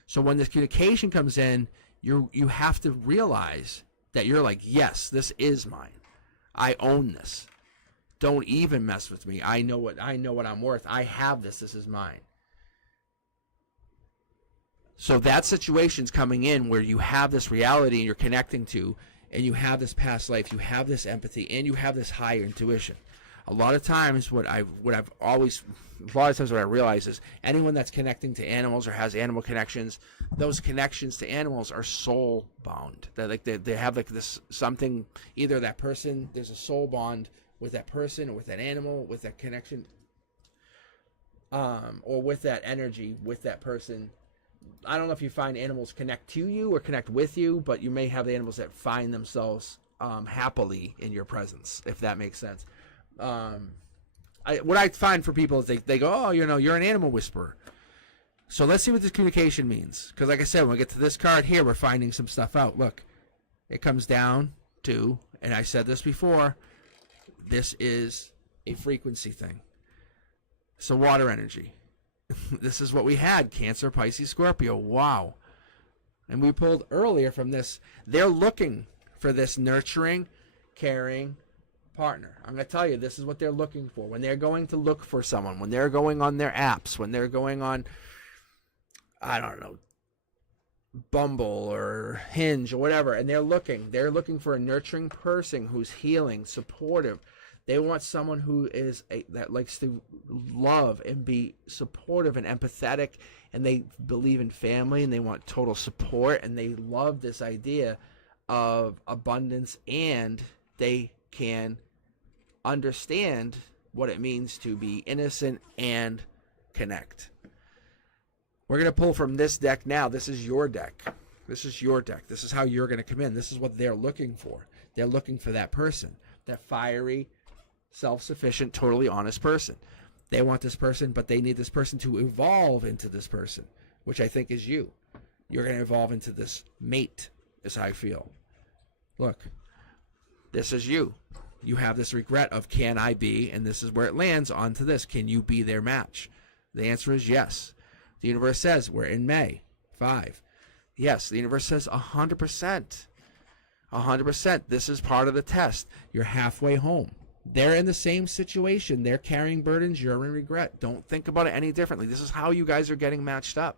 So when this communication comes in, you have to realize that you're like, yes, this is mine. I own this. Don't even mess with me. I know what I'm worth. I have this. This is mine. So that situation's coming in where you have this reality and you're connecting to, and you have this past life, you have this empathy, and you have this higher intuition. A lot of times what I realize is anyone that's connecting to animals or has animal connections, those connections to animals are soul bound. They have like this something, either that person, there's a soul bond with that person or with that animal, with that connection, or with that energy, with that person. I don't know if you find animals connect to you or connect with you, but you may have the animals that find themselves happily in your presence, if that makes sense. What I find for people is they go, oh, you're an animal whisperer. So let's see what this communication means. Because like I said, when we get to this card here, we're finding some stuff out. Look, it comes down to, and I said this before, this is a frequency thing. So water energy. This is what we had. Cancer, Pisces, Scorpio. Wow. And we pulled earlier from this, they're looking for this nurturing, caring partner. I'm going to tell you, this is what they're looking for. When they're going to look for someone, when they're going on their apps, when they're going on, I don't know, Bumble or Hinge or whatever, and they're looking for a nurturing person who's healing, supportive. They want someone who is that likes to love and be supportive and empathetic, and they believe in family, and they want total support, and they love this idea of abundance, and they can understand what it means to be innocent and connect. We're going to pull from this deck now. This is your deck. This is your deck. This is how you're going to come in. This is what they're looking for. They're looking for that person, that fiery, self-sufficient, totally honest person. They want this person, but they need this person to evolve into this person, which I think is you. You're going to evolve into this mate, is how I feel. Look, this is you. You have this regret of, can I be, and this is where it lands onto this. Can you be their match? The answer is yes. The universe says we're in May 5. Yes, the universe says 100%. 100%. This is part of the test. You're halfway home. They're in the same situation. They're carrying burdens. You're in regret. Don't think about it any differently. This is how you guys are getting matched up.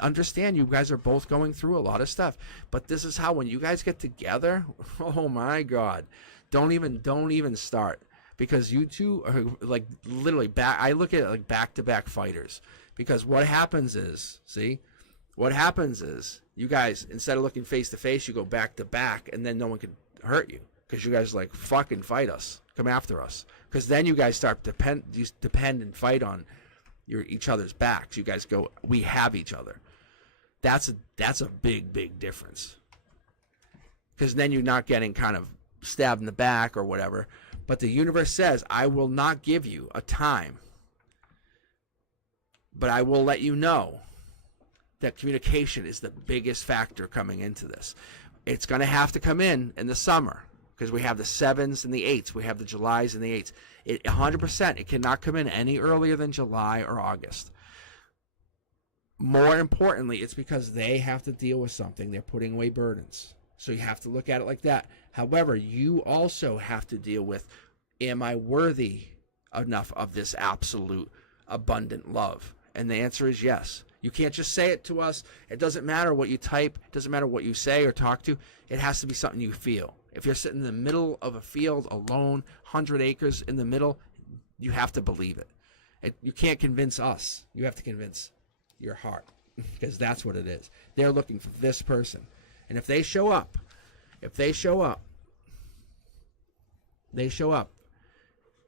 Understand, you guys are both going through a lot of stuff. But this is how, when you guys get together, oh my God, don't even start. Because you two are like literally back. I look at it like back-to-back fighters. Because what happens is, you guys, instead of looking face to face, you go back to back, and then no one can hurt you. Because you guys like, fucking fight us. Come after us. Because then you guys start depend and fight on each other's backs. You guys go, we have each other. That's a big difference. Because then you're not getting kind of stabbed in the back or whatever. But the universe says, I will not give you a time, but I will let you know that communication is the biggest factor coming into this. It's going to have to come in the summer, because we have the 7s and the 8s. We have the Julys and the 8s. 100%, it cannot come in any earlier than July or August. More importantly, it's because they have to deal with something. They're putting away burdens. So you have to look at it like that. However, you also have to deal with, am I worthy enough of this absolute abundant love? And the answer is yes. You can't just say it to us. It doesn't matter what you type. It doesn't matter what you say or talk to. It has to be something you feel. If you're sitting in the middle of a field alone, 100 acres in the middle, you have to believe it. You can't convince us. You have to convince your heart, because that's what it is. They're looking for this person. And if they show up,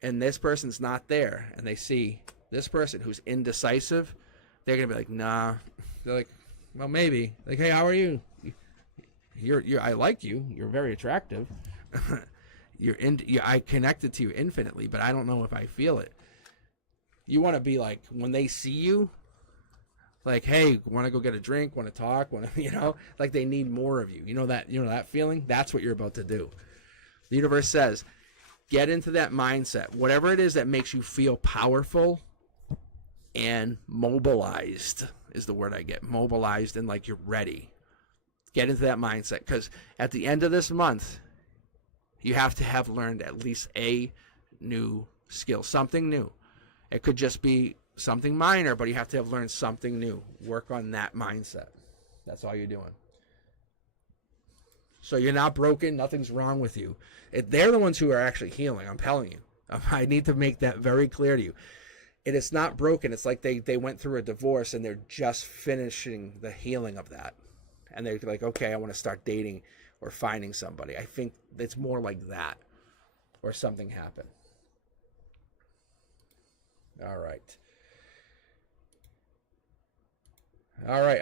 and this person's not there, and they see this person who's indecisive, they're gonna be like, nah. They're like, well, maybe. Like, hey, how are you? You're I like you. You're very attractive. I connected to you infinitely, but I don't know if I feel it. You want to be like, when they see you, like, hey, want to go get a drink? Want to talk? Want to, like they need more of you. You know that feeling? That's what you're about to do. The universe says, get into that mindset. Whatever it is that makes you feel powerful and mobilized is the word I get. Mobilized and like you're ready. Get into that mindset, because at the end of this month, you have to have learned at least a new skill, something new. It could just be something minor, but you have to have learned something new. Work on that mindset. That's all you're doing. So you're not broken. Nothing's wrong with you. They're the ones who are actually healing. I'm telling you. I need to make that very clear to you. It is not broken. It's like they went through a divorce and they're just finishing the healing of that. And they're like, okay, I want to start dating or finding somebody. I think it's more like that, or something happened. All right.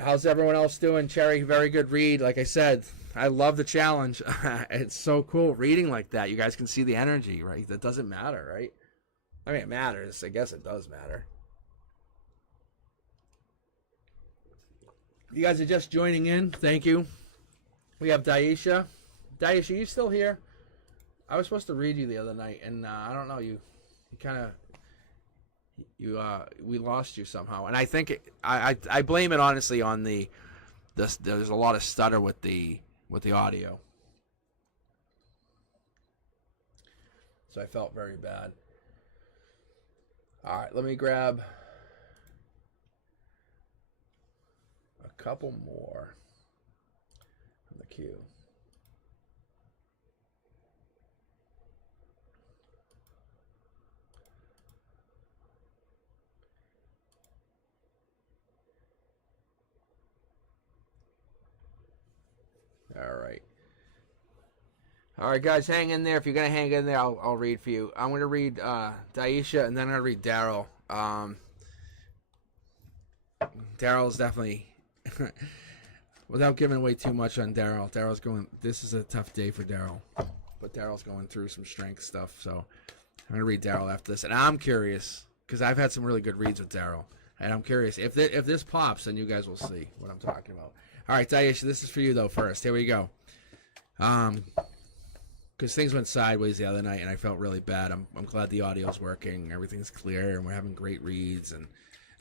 How's everyone else doing? Cherry, very good read. Like I said, I love the challenge. It's so cool reading like that. You guys can see the energy, right? That doesn't matter, right? I mean, it matters. I guess it does matter. You guys are just joining in. Thank you. We have Daisha. Daisha, you still here? I was supposed to read you the other night, and I don't know. You kind of we lost you somehow, and I think I blame it honestly on the there's a lot of stutter with the audio. So I felt very bad. All right, let me grab a couple more from the queue. All right, guys, hang in there. If you're gonna hang in there, I'll read for you. I'm gonna read Daisha, and then I'm gonna read Daryl. Daryl's definitely, without giving away too much on Daryl. Daryl's going. This is a tough day for Daryl, but Daryl's going through some strength stuff. So I'm gonna read Daryl after this, and I'm curious because I've had some really good reads with Daryl, and I'm curious if this pops, then you guys will see what I'm talking about. All right, Daisha, this is for you though. First, here we go. Because things went sideways the other night, and I felt really bad. I'm glad the audio's working, everything's clear, and we're having great reads. And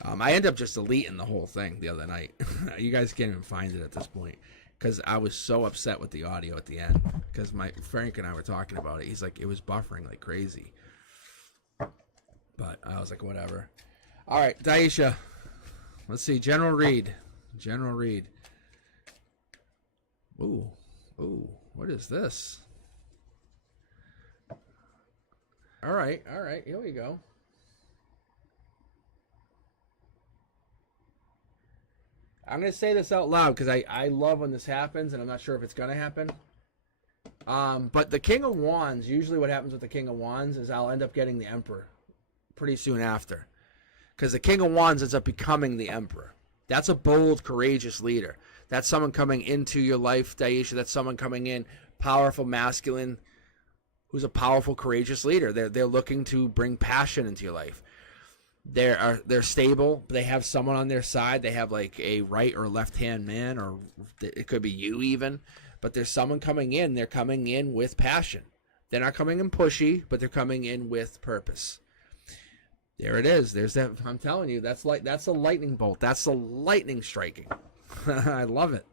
I ended up just deleting the whole thing the other night. You guys can't even find it at this point because I was so upset with the audio at the end. Because my Frank and I were talking about it. He's like, it was buffering like crazy. But I was like, whatever. All right, Daisha. Let's see. General read. Ooh, what is this? All right, here we go. I'm going to say this out loud because I love when this happens, and I'm not sure if it's going to happen. But the King of Wands, usually what happens with the King of Wands is I'll end up getting the Emperor pretty soon after. Because the King of Wands ends up becoming the Emperor. That's a bold, courageous leader. That's someone coming into your life, Daisha. That's someone coming in, powerful, masculine, who's a powerful, courageous leader. They're looking to bring passion into your life. They're stable. They have someone on their side. They have like a right or left hand man, or it could be you even. But there's someone coming in. They're coming in with passion. They're not coming in pushy, but they're coming in with purpose. There it is. There's that. I'm telling you, that's a lightning bolt. That's the lightning striking. I love it.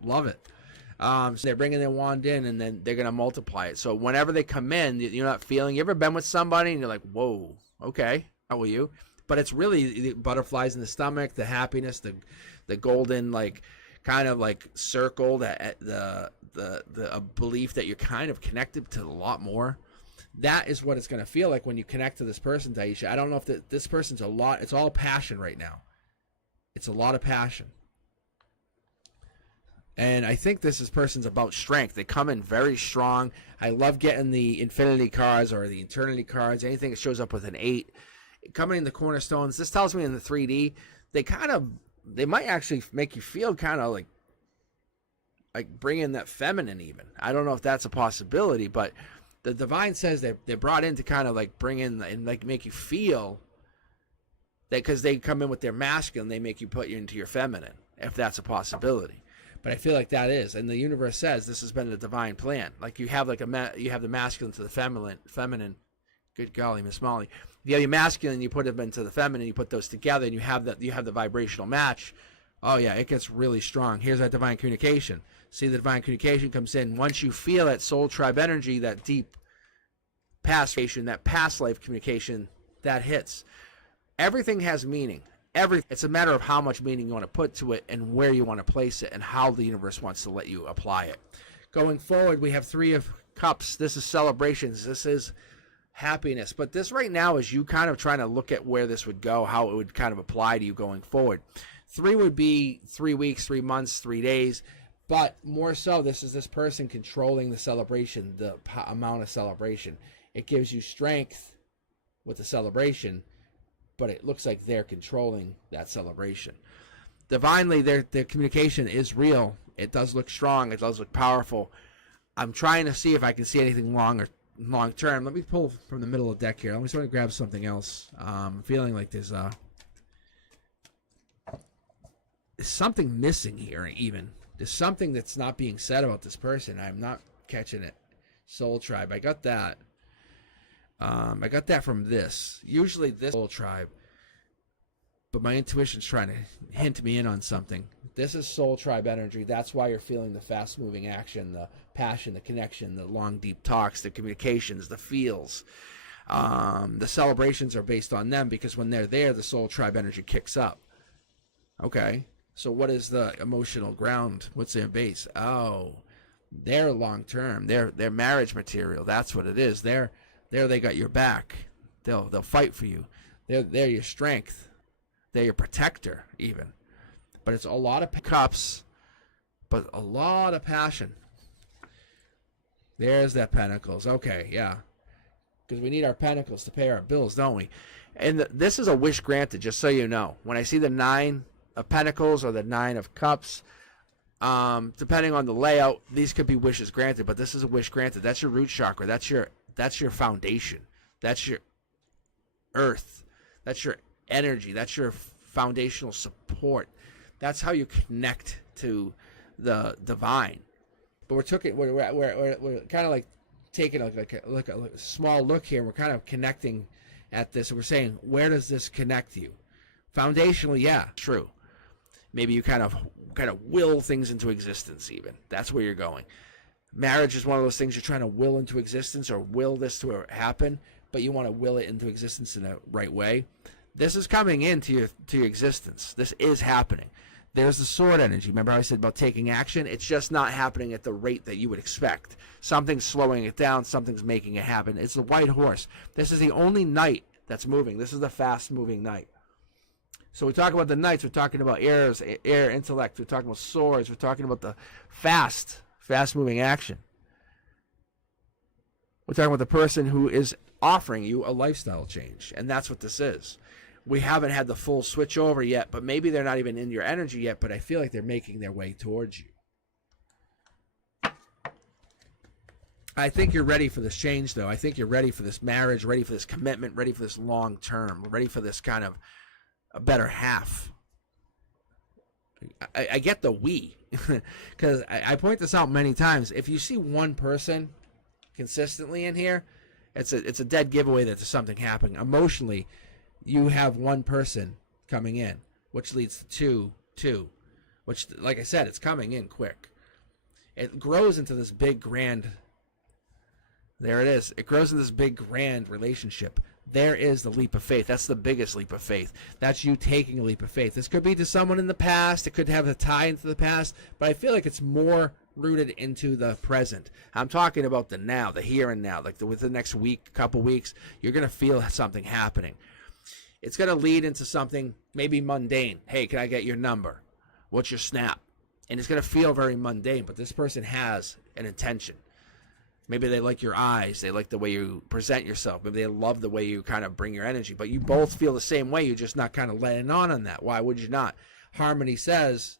So they're bringing their wand in, and then they're going to multiply it. So whenever they come in, you're not feeling. You ever been with somebody and you're like, whoa, okay, how are you? But it's really the butterflies in the stomach, the happiness, the golden like kind of like circle, the belief that you're kind of connected to a lot more. That is what it's going to feel like when you connect to this person, Daisha. I don't know if this person's it's all passion right now. It's a lot of passion. And I think this person's about strength. They come in very strong. I love getting the infinity cards or the eternity cards. Anything that shows up with an 8. Coming in the cornerstones. This tells me in the 3D, they might actually make you feel kind of like bring in that feminine even. I don't know if that's a possibility, but the divine says they're brought in to kind of like bring in and like make you feel that because they come in with their masculine, they make you put you into your feminine, if that's a possibility. But I feel like that is, and the universe says this has been the divine plan. Like you have you have the masculine to the feminine. Good golly, Miss Molly. You have your masculine, you put them into the feminine, you put those together, and you have the vibrational match. Oh yeah, it gets really strong. Here's that divine communication. See, the divine communication comes in once you feel that soul tribe energy, that deep past communication, that past life communication, that hits. Everything has meaning. It's a matter of how much meaning you want to put to it and where you want to place it and how the universe wants to let you apply it. Going forward, we have 3 of Cups. This is celebrations. This is happiness. But this right now is you kind of trying to look at where this would go, how it would kind of apply to you going forward. 3 would be 3 weeks, 3 months, 3 days. But more so, this is this person controlling the celebration, the amount of celebration. It gives you strength with the celebration, but it looks like they're controlling that celebration. Divinely, their communication is real. It does look strong. It does look powerful. I'm trying to see if I can see anything long term. Let me pull from the middle of the deck here. I'm just going to grab something else. I'm feeling like there's something missing here even. There's something that's not being said about this person. I'm not catching it. Soul Tribe. I got that. I got that from this. Usually this Soul Tribe. but my intuition's trying to hint me in on something. This is soul tribe energy. That's why you're feeling the fast-moving action, the passion, the connection, the long, deep talks, the communications, the feels. The celebrations are based on them because when they're there, the soul tribe energy kicks up. Okay, so what is the emotional ground? What's their base? Oh, they're long-term. They're marriage material. That's what it is. They got your back. They'll fight for you. They're your strength. They're your protector, even. But it's a lot of cups, but a lot of passion. There's that pentacles. Okay, yeah. Because we need our pentacles to pay our bills, don't we? And this is a wish granted, just so you know. When I see the 9 of pentacles or the 9 of cups, depending on the layout, these could be wishes granted, but this is a wish granted. That's your root chakra. That's your foundation. That's your earth. That's your energy. That's your foundational support. That's how you connect to the divine. But we're kind of like taking a small look here. We're kind of connecting at this. We're saying, where does this connect you? Foundationally, yeah, true. Maybe you kind of will things into existence even. That's where you're going. Marriage is one of those things you're trying to will into existence or will this to happen, but you want to will it into existence in the right way. This is coming into your existence. This is happening. There's the sword energy. Remember how I said about taking action? It's just not happening at the rate that you would expect. Something's slowing it down. Something's making it happen. It's the white horse. This is the only knight that's moving. This is the fast-moving knight. So we talk about the knights. We're talking about air intellect. We're talking about swords. We're talking about the fast-moving action. We're talking about the person who is offering you a lifestyle change, and that's what this is. We haven't had the full switch over yet, but maybe they're not even in your energy yet, but I feel like they're making their way towards you. I think you're ready for this change, though. I think you're ready for this marriage, ready for this commitment, ready for this long term, ready for this kind of a better half. I get the we, because I point this out many times. If you see one person consistently in here, it's a dead giveaway that there's something happening. Emotionally, you have one person coming in, which leads to two, which, like I said, it's coming in quick. It grows into this big, grand, there it is. It grows into this big, grand relationship. There is the leap of faith. That's the biggest leap of faith. That's you taking a leap of faith. This could be to someone in the past. It could have a tie into the past, but I feel like it's more rooted into the present. I'm talking about the now, the here and now. Like within the next week, couple weeks, you're going to feel something happening. It's going to lead into something maybe mundane. Hey, can I get your number? What's your snap? And it's going to feel very mundane, but this person has an intention. Maybe they like your eyes. They like the way you present yourself. Maybe they love the way you kind of bring your energy. But you both feel the same way. You're just not kind of letting on that. Why would you not? Harmony says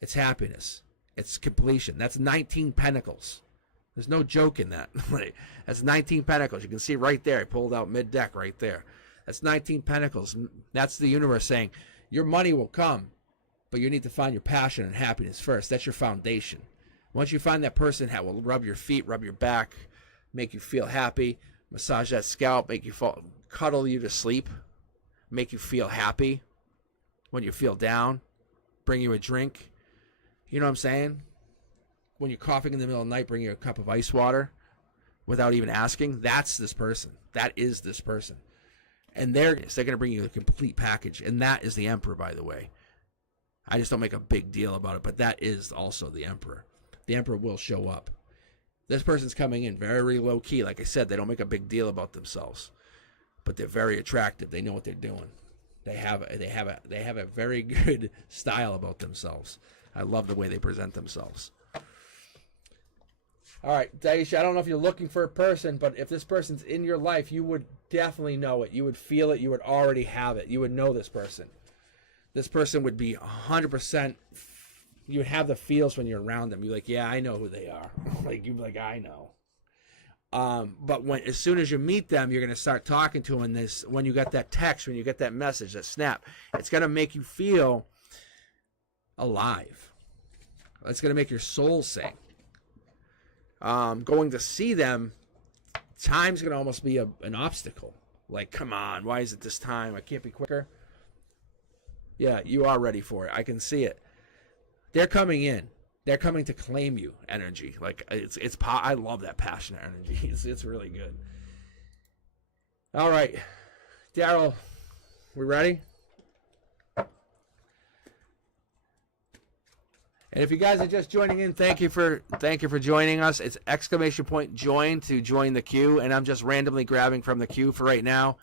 it's happiness. It's completion. That's 19 pentacles. There's no joke in that. That's 19 pentacles. You can see right there. I pulled out mid-deck right there. That's 19 pentacles. That's the universe saying your money will come, but you need to find your passion and happiness first. That's your foundation. Once you find that person that will rub your feet, rub your back, make you feel happy, massage that scalp, make you fall, cuddle you to sleep, make you feel happy when you feel down, bring you a drink. You know what I'm saying? When you're coughing in the middle of the night, bring you a cup of ice water without even asking. That's this person. That is this person. And they're going to bring you a complete package. And that is the Emperor, by the way. I just don't make a big deal about it, but that is also the Emperor. The Emperor will show up. This person's coming in very low key. Like I said, they don't make a big deal about themselves, but they're very attractive. They know what they're doing. They have a very good style about themselves. I love the way they present themselves. All right, Daisha, I don't know if you're looking for a person, but if this person's in your life, you would definitely know it. You would feel it. You would already have it. You would know this person. This person would be 100%. You would have the feels when you're around them. You're like, yeah, I know who they are. Like you'd be like, I know. But as soon as you meet them, you're going to start talking to them. When you get that text, when you get that message, that snap, it's going to make you feel alive. It's going to make your soul sing. Going to see them, time's going to almost be an obstacle. Like, come on, why is it this time? I can't be quicker. Yeah, you are ready for it. I can see it. They're coming in. They're coming to claim you. Energy, like I love that passionate energy. It's really good. All right, Daryl, we ready? And if you guys are just joining in, thank you for joining us. It's !join to join the queue, and I'm just randomly grabbing from the queue for right now.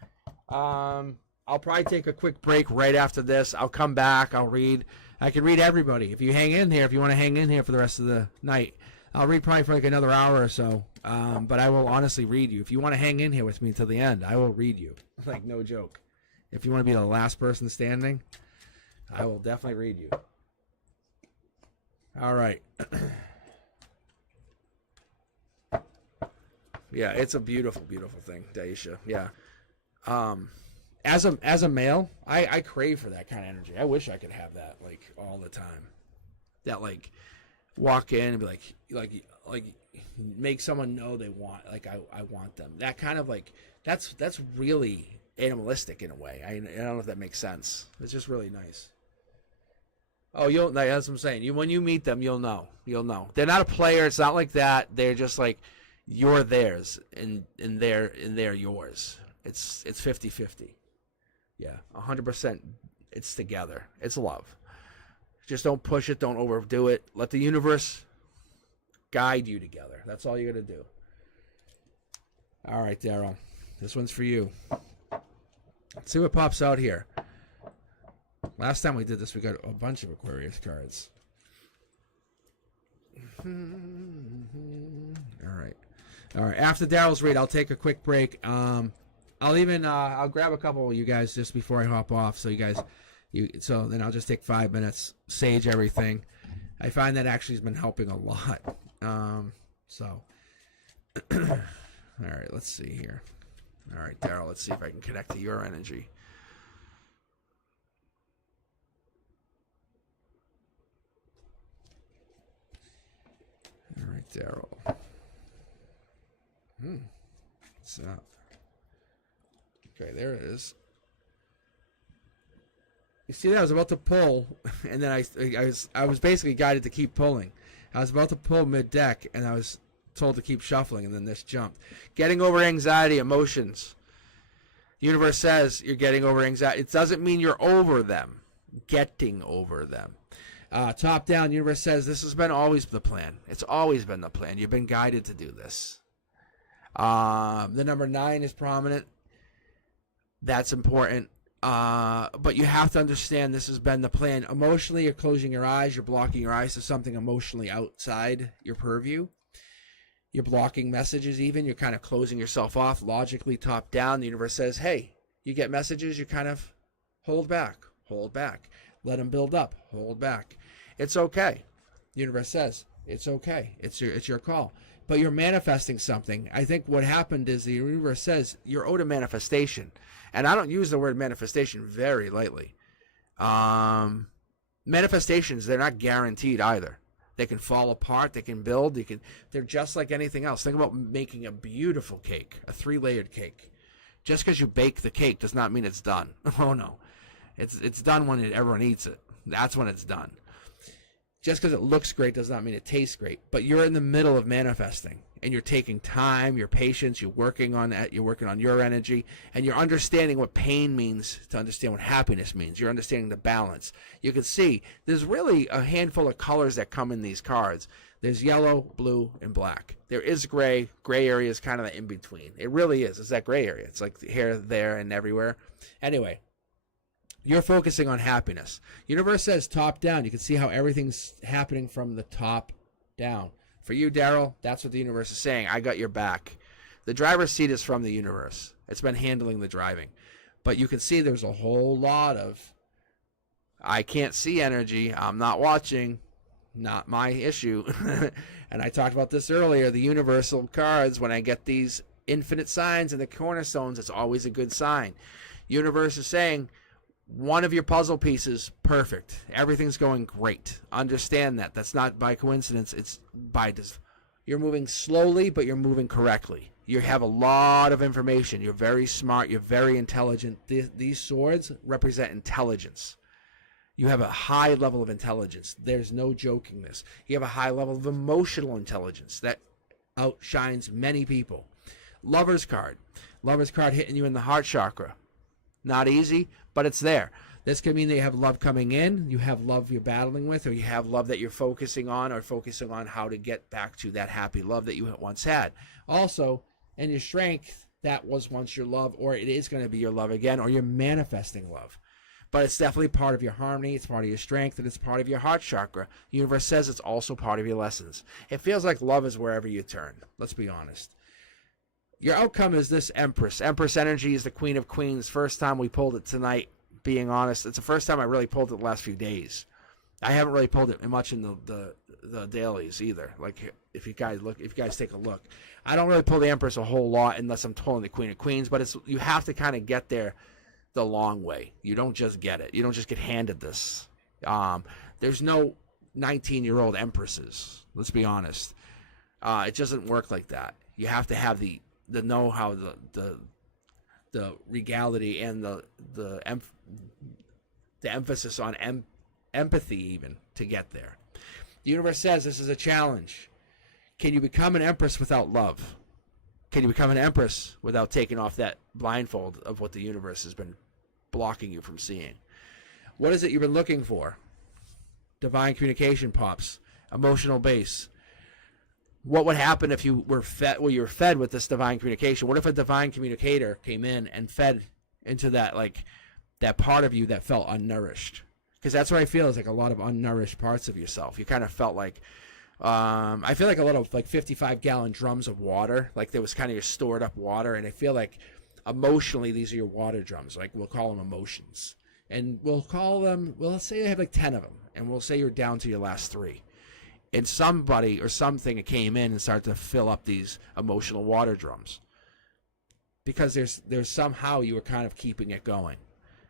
I'll probably take a quick break right after this. I'll come back. I'll read. I can read everybody. If you hang in here, if you want to hang in here for the rest of the night, I'll read probably for like another hour or so. But I will honestly read you. If you want to hang in here with me till the end, I will read you. Like, no joke. If you want to be the last person standing, I will definitely read you. All right. Yeah, it's a beautiful, beautiful thing, Daisha. Yeah. As a male, I crave for that kind of energy. I wish I could have that like all the time. That like walk in and be like make someone know they want, like I want them. That kind of like that's really animalistic in a way. I don't know if that makes sense. It's just really nice. Oh, that's what I'm saying. When you meet them, you'll know. They're not a player. It's not like that. They're just like you're theirs and they're yours. It's 50-50. Yeah, 100%. It's together. It's love. Just don't push it. Don't overdo it. Let the universe guide you together. That's all you got to do. All right, Daryl. This one's for you. Let's see what pops out here. Last time we did this, we got a bunch of Aquarius cards. All right. After Daryl's read, I'll take a quick break. I'll grab a couple of you guys just before I hop off. So so then I'll just take 5 minutes, sage everything. I find that actually has been helping a lot. All right, let's see here. All right, Daryl, let's see if I can connect to your energy. All right, Daryl. What's up? Okay, there it is. You see that? I was about to pull, and then I was basically guided to keep pulling. I was about to pull mid-deck, and I was told to keep shuffling, and then this jumped. Getting over anxiety, emotions. The universe says you're getting over anxiety. It doesn't mean you're over them. Getting over them. Top down, the universe says this has been always the plan. It's always been the plan. You've been guided to do this. The number 9 is prominent. That's important. But you have to understand this has been the plan. Emotionally, you're closing your eyes. You're blocking your eyes to something emotionally outside your purview. You're blocking messages even. You're kind of closing yourself off. Logically, top down, the universe says, hey, you get messages, you kind of hold back. Let them build up. Hold back. It's okay. The universe says, it's okay. It's your call. But you're manifesting something. I think what happened is the universe says you're owed a manifestation. And I don't use the word manifestation very lightly. Manifestations, they're not guaranteed either. They can fall apart. They can build. They're just like anything else. Think about making a beautiful cake, a 3-layered cake. Just because you bake the cake does not mean it's done. Oh, no. It's done when everyone eats it. That's when it's done. Just because it looks great does not mean it tastes great. But you're in the middle of manifesting, and you're taking time, your patience, you're working on that, you're working on your energy, and you're understanding what pain means to understand what happiness means. You're understanding the balance. You can see there's really a handful of colors that come in these cards. There's yellow, blue, and black. There is gray. Gray area is kind of the in-between. It really is. It's that gray area. It's like here, there, and everywhere. Anyway. You're focusing on happiness. Universe says top down. You can see how everything's happening from the top down. For you, Daryl, that's what the universe is saying. I got your back. The driver's seat is from the universe. It's been handling the driving. But you can see there's a whole lot of, I can't see energy. I'm not watching. Not my issue. And I talked about this earlier. The universal cards, when I get these infinite signs and the cornerstones, it's always a good sign. Universe is saying, one of your puzzle pieces, perfect. Everything's going great. Understand that. That's not by coincidence. It's by design. You're moving slowly, but you're moving correctly. You have a lot of information. You're very smart. You're very intelligent. These swords represent intelligence. You have a high level of intelligence. There's no joking this. You have a high level of emotional intelligence that outshines many people. Lover's card. Lover's card hitting you in the heart chakra. Not easy, but it's there. This could mean that you have love coming in, you have love you're battling with, or you have love that you're focusing on, or focusing on how to get back to that happy love that you once had. Also, in your strength, that was once your love, or it is going to be your love again, or you're manifesting love. But it's definitely part of your harmony, it's part of your strength, and it's part of your heart chakra. The universe says it's also part of your lessons. It feels like love is wherever you turn. Let's be honest. Your outcome is this Empress. Empress energy is the Queen of Queens. First time we pulled it tonight. Being honest, it's the first time I really pulled it the last few days. I haven't really pulled it much in the dailies either. Like if you guys take a look, I don't really pull the Empress a whole lot unless I'm pulling the Queen of Queens. But you have to kind of get there the long way. You don't just get it. You don't just get handed this. There's no 19-year-old empresses. Let's be honest. It doesn't work like that. You have to have the know-how, the regality, and the emphasis on empathy even to get there. The universe says this is a challenge. Can you become an empress without love? Can you become an empress without taking off that blindfold of what the universe has been blocking you from seeing? What is it you've been looking for? Divine communication pops. Emotional base. What would happen if you were fed? Well, you were fed with this divine communication. What if a divine communicator came in and fed into that, like, that part of you that felt unnourished? Because that's what I feel is like a lot of unnourished parts of yourself. You kind of felt like, I feel like a lot of like 55-gallon drums of water. Like there was kind of your stored up water, and I feel like emotionally these are your water drums. Like we'll call them emotions, and we'll call them. Well, let's say I have like 10 of them, and we'll say you're down to your last 3. And somebody or something came in and started to fill up these emotional water drums. Because there's somehow you were kind of keeping it going.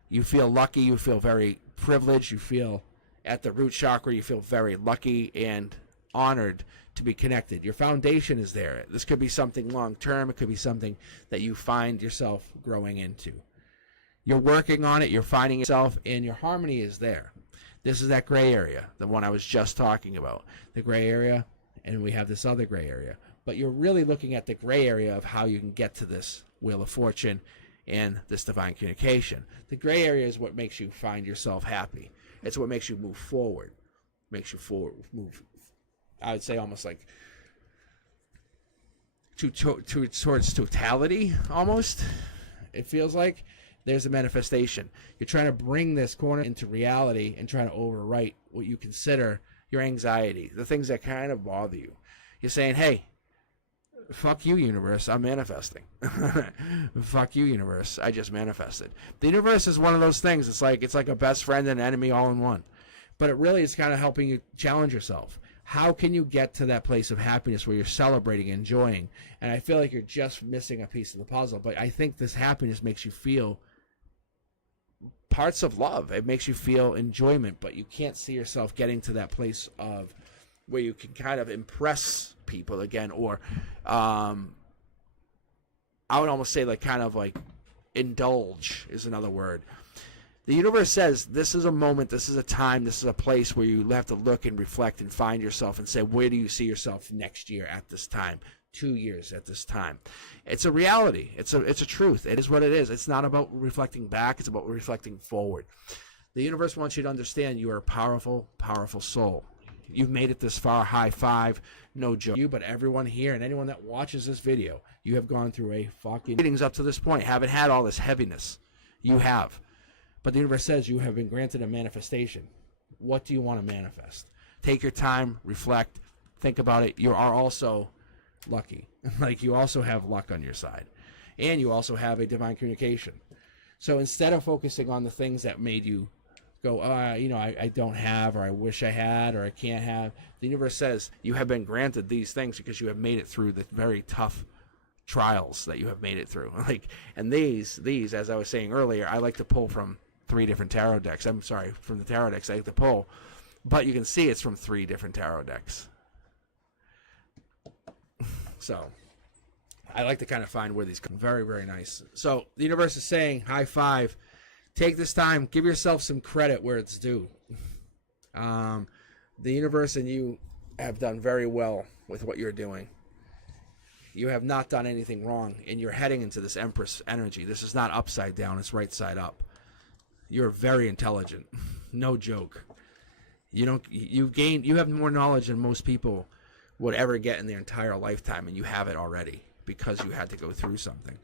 You feel lucky, you feel very privileged, you feel at the root chakra, you feel very lucky and honored to be connected. Your foundation is there. This could be something long term, it could be something that you find yourself growing into. You're working on it, you're finding yourself, and your harmony is there. This is that gray area, the one I was just talking about. The gray area, and we have this other gray area. But you're really looking at the gray area of how you can get to this Wheel of Fortune and this divine communication. The gray area is what makes you find yourself happy. It's what makes you move forward. Move, I would say almost like towards totality, almost. It feels like. There's a manifestation. You're trying to bring this corner into reality and trying to overwrite what you consider your anxiety, the things that kind of bother you. You're saying, hey, fuck you, universe, I'm manifesting. Fuck you, universe, I just manifested. The universe is one of those things. It's like a best friend and enemy all in one. But it really is kind of helping you challenge yourself. How can you get to that place of happiness where you're celebrating, enjoying? And I feel like you're just missing a piece of the puzzle. But I think this happiness makes you feel parts of love. It makes you feel enjoyment, but you can't see yourself getting to that place of where you can kind of impress people again, or I would almost say like kind of like indulge is another word. The universe says this is a moment, this is a time, this is a place where you have to look and reflect and find yourself and say, where do you see yourself next year at this time? 2 years at this time. It's a reality. It's a truth. It is what it is. It's not about reflecting back. It's about reflecting forward. The universe wants you to understand you are a powerful, powerful soul. You've made it this far. High five. No joke. You, but everyone here and anyone that watches this video, you have gone through a fucking readings up to this point. Haven't had all this heaviness. You have. But the universe says you have been granted a manifestation. What do you want to manifest? Take your time. Reflect. Think about it. You are also lucky. Like you also have luck on your side, and you also have a divine communication. So instead of focusing on the things that made you go, I don't have, or I wish I had, or I can't have, the universe says you have been granted these things because you have made it through the very tough trials that you have made it through. Like, and these, as I was saying earlier, I like to pull from 3 different tarot decks. I'm sorry, from the tarot decks I like to pull, but you can see it's from 3 different tarot decks. So I like to kind of find where these come. Very, very nice. So the universe is saying, high five. take this time. Give yourself some credit where it's due. The universe and you have done very well with what you're doing. You have not done anything wrong, and you're heading into this Empress energy. This is not upside down. It's right side up. You're very intelligent. No joke. You have more knowledge than most people would ever get in their entire lifetime, and you have it already because you had to go through something.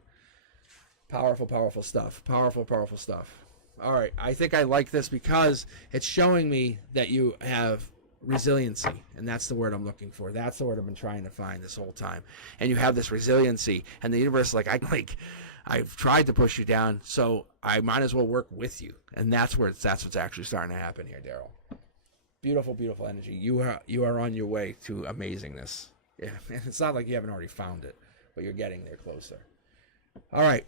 Powerful, powerful stuff. Powerful, powerful stuff. All right. I think I like this because it's showing me that you have resiliency, and that's the word I'm looking for. That's the word I've been trying to find this whole time. And you have this resiliency, and the universe is like, I've tried to push you down, so I might as well work with you. And that's what's actually starting to happen here, Daryl. Beautiful, beautiful energy. You are on your way to amazingness. Yeah, and it's not like you haven't already found it, but you're getting there closer. All right,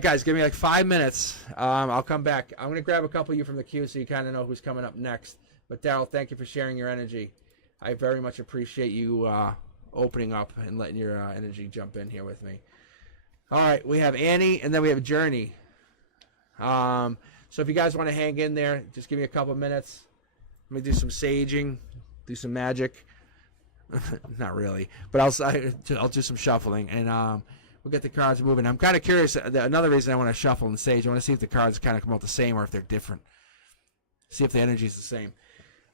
guys, give me like 5 minutes. I'll come back. I'm gonna grab a couple of you from the queue so you kind of know who's coming up next. But Daryl, thank you for sharing your energy. I very much appreciate you opening up and letting your energy jump in here with me. All right, we have Annie, and then we have Journey. So if you guys want to hang in there, just give me a couple minutes. Let me do some saging, do some magic. Not really, but I'll do some shuffling, and we'll get the cards moving. I'm kind of curious. Another reason I want to shuffle and sage, I want to see if the cards kind of come out the same or if they're different. See if the energy is the same.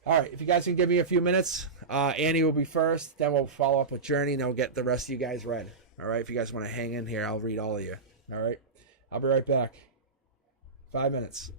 All right, if you guys can give me a few minutes, Annie will be first, then we'll follow up with Journey, and then we'll get the rest of you guys read. All right, if you guys want to hang in here, I'll read all of you. All right, I'll be right back. 5 minutes.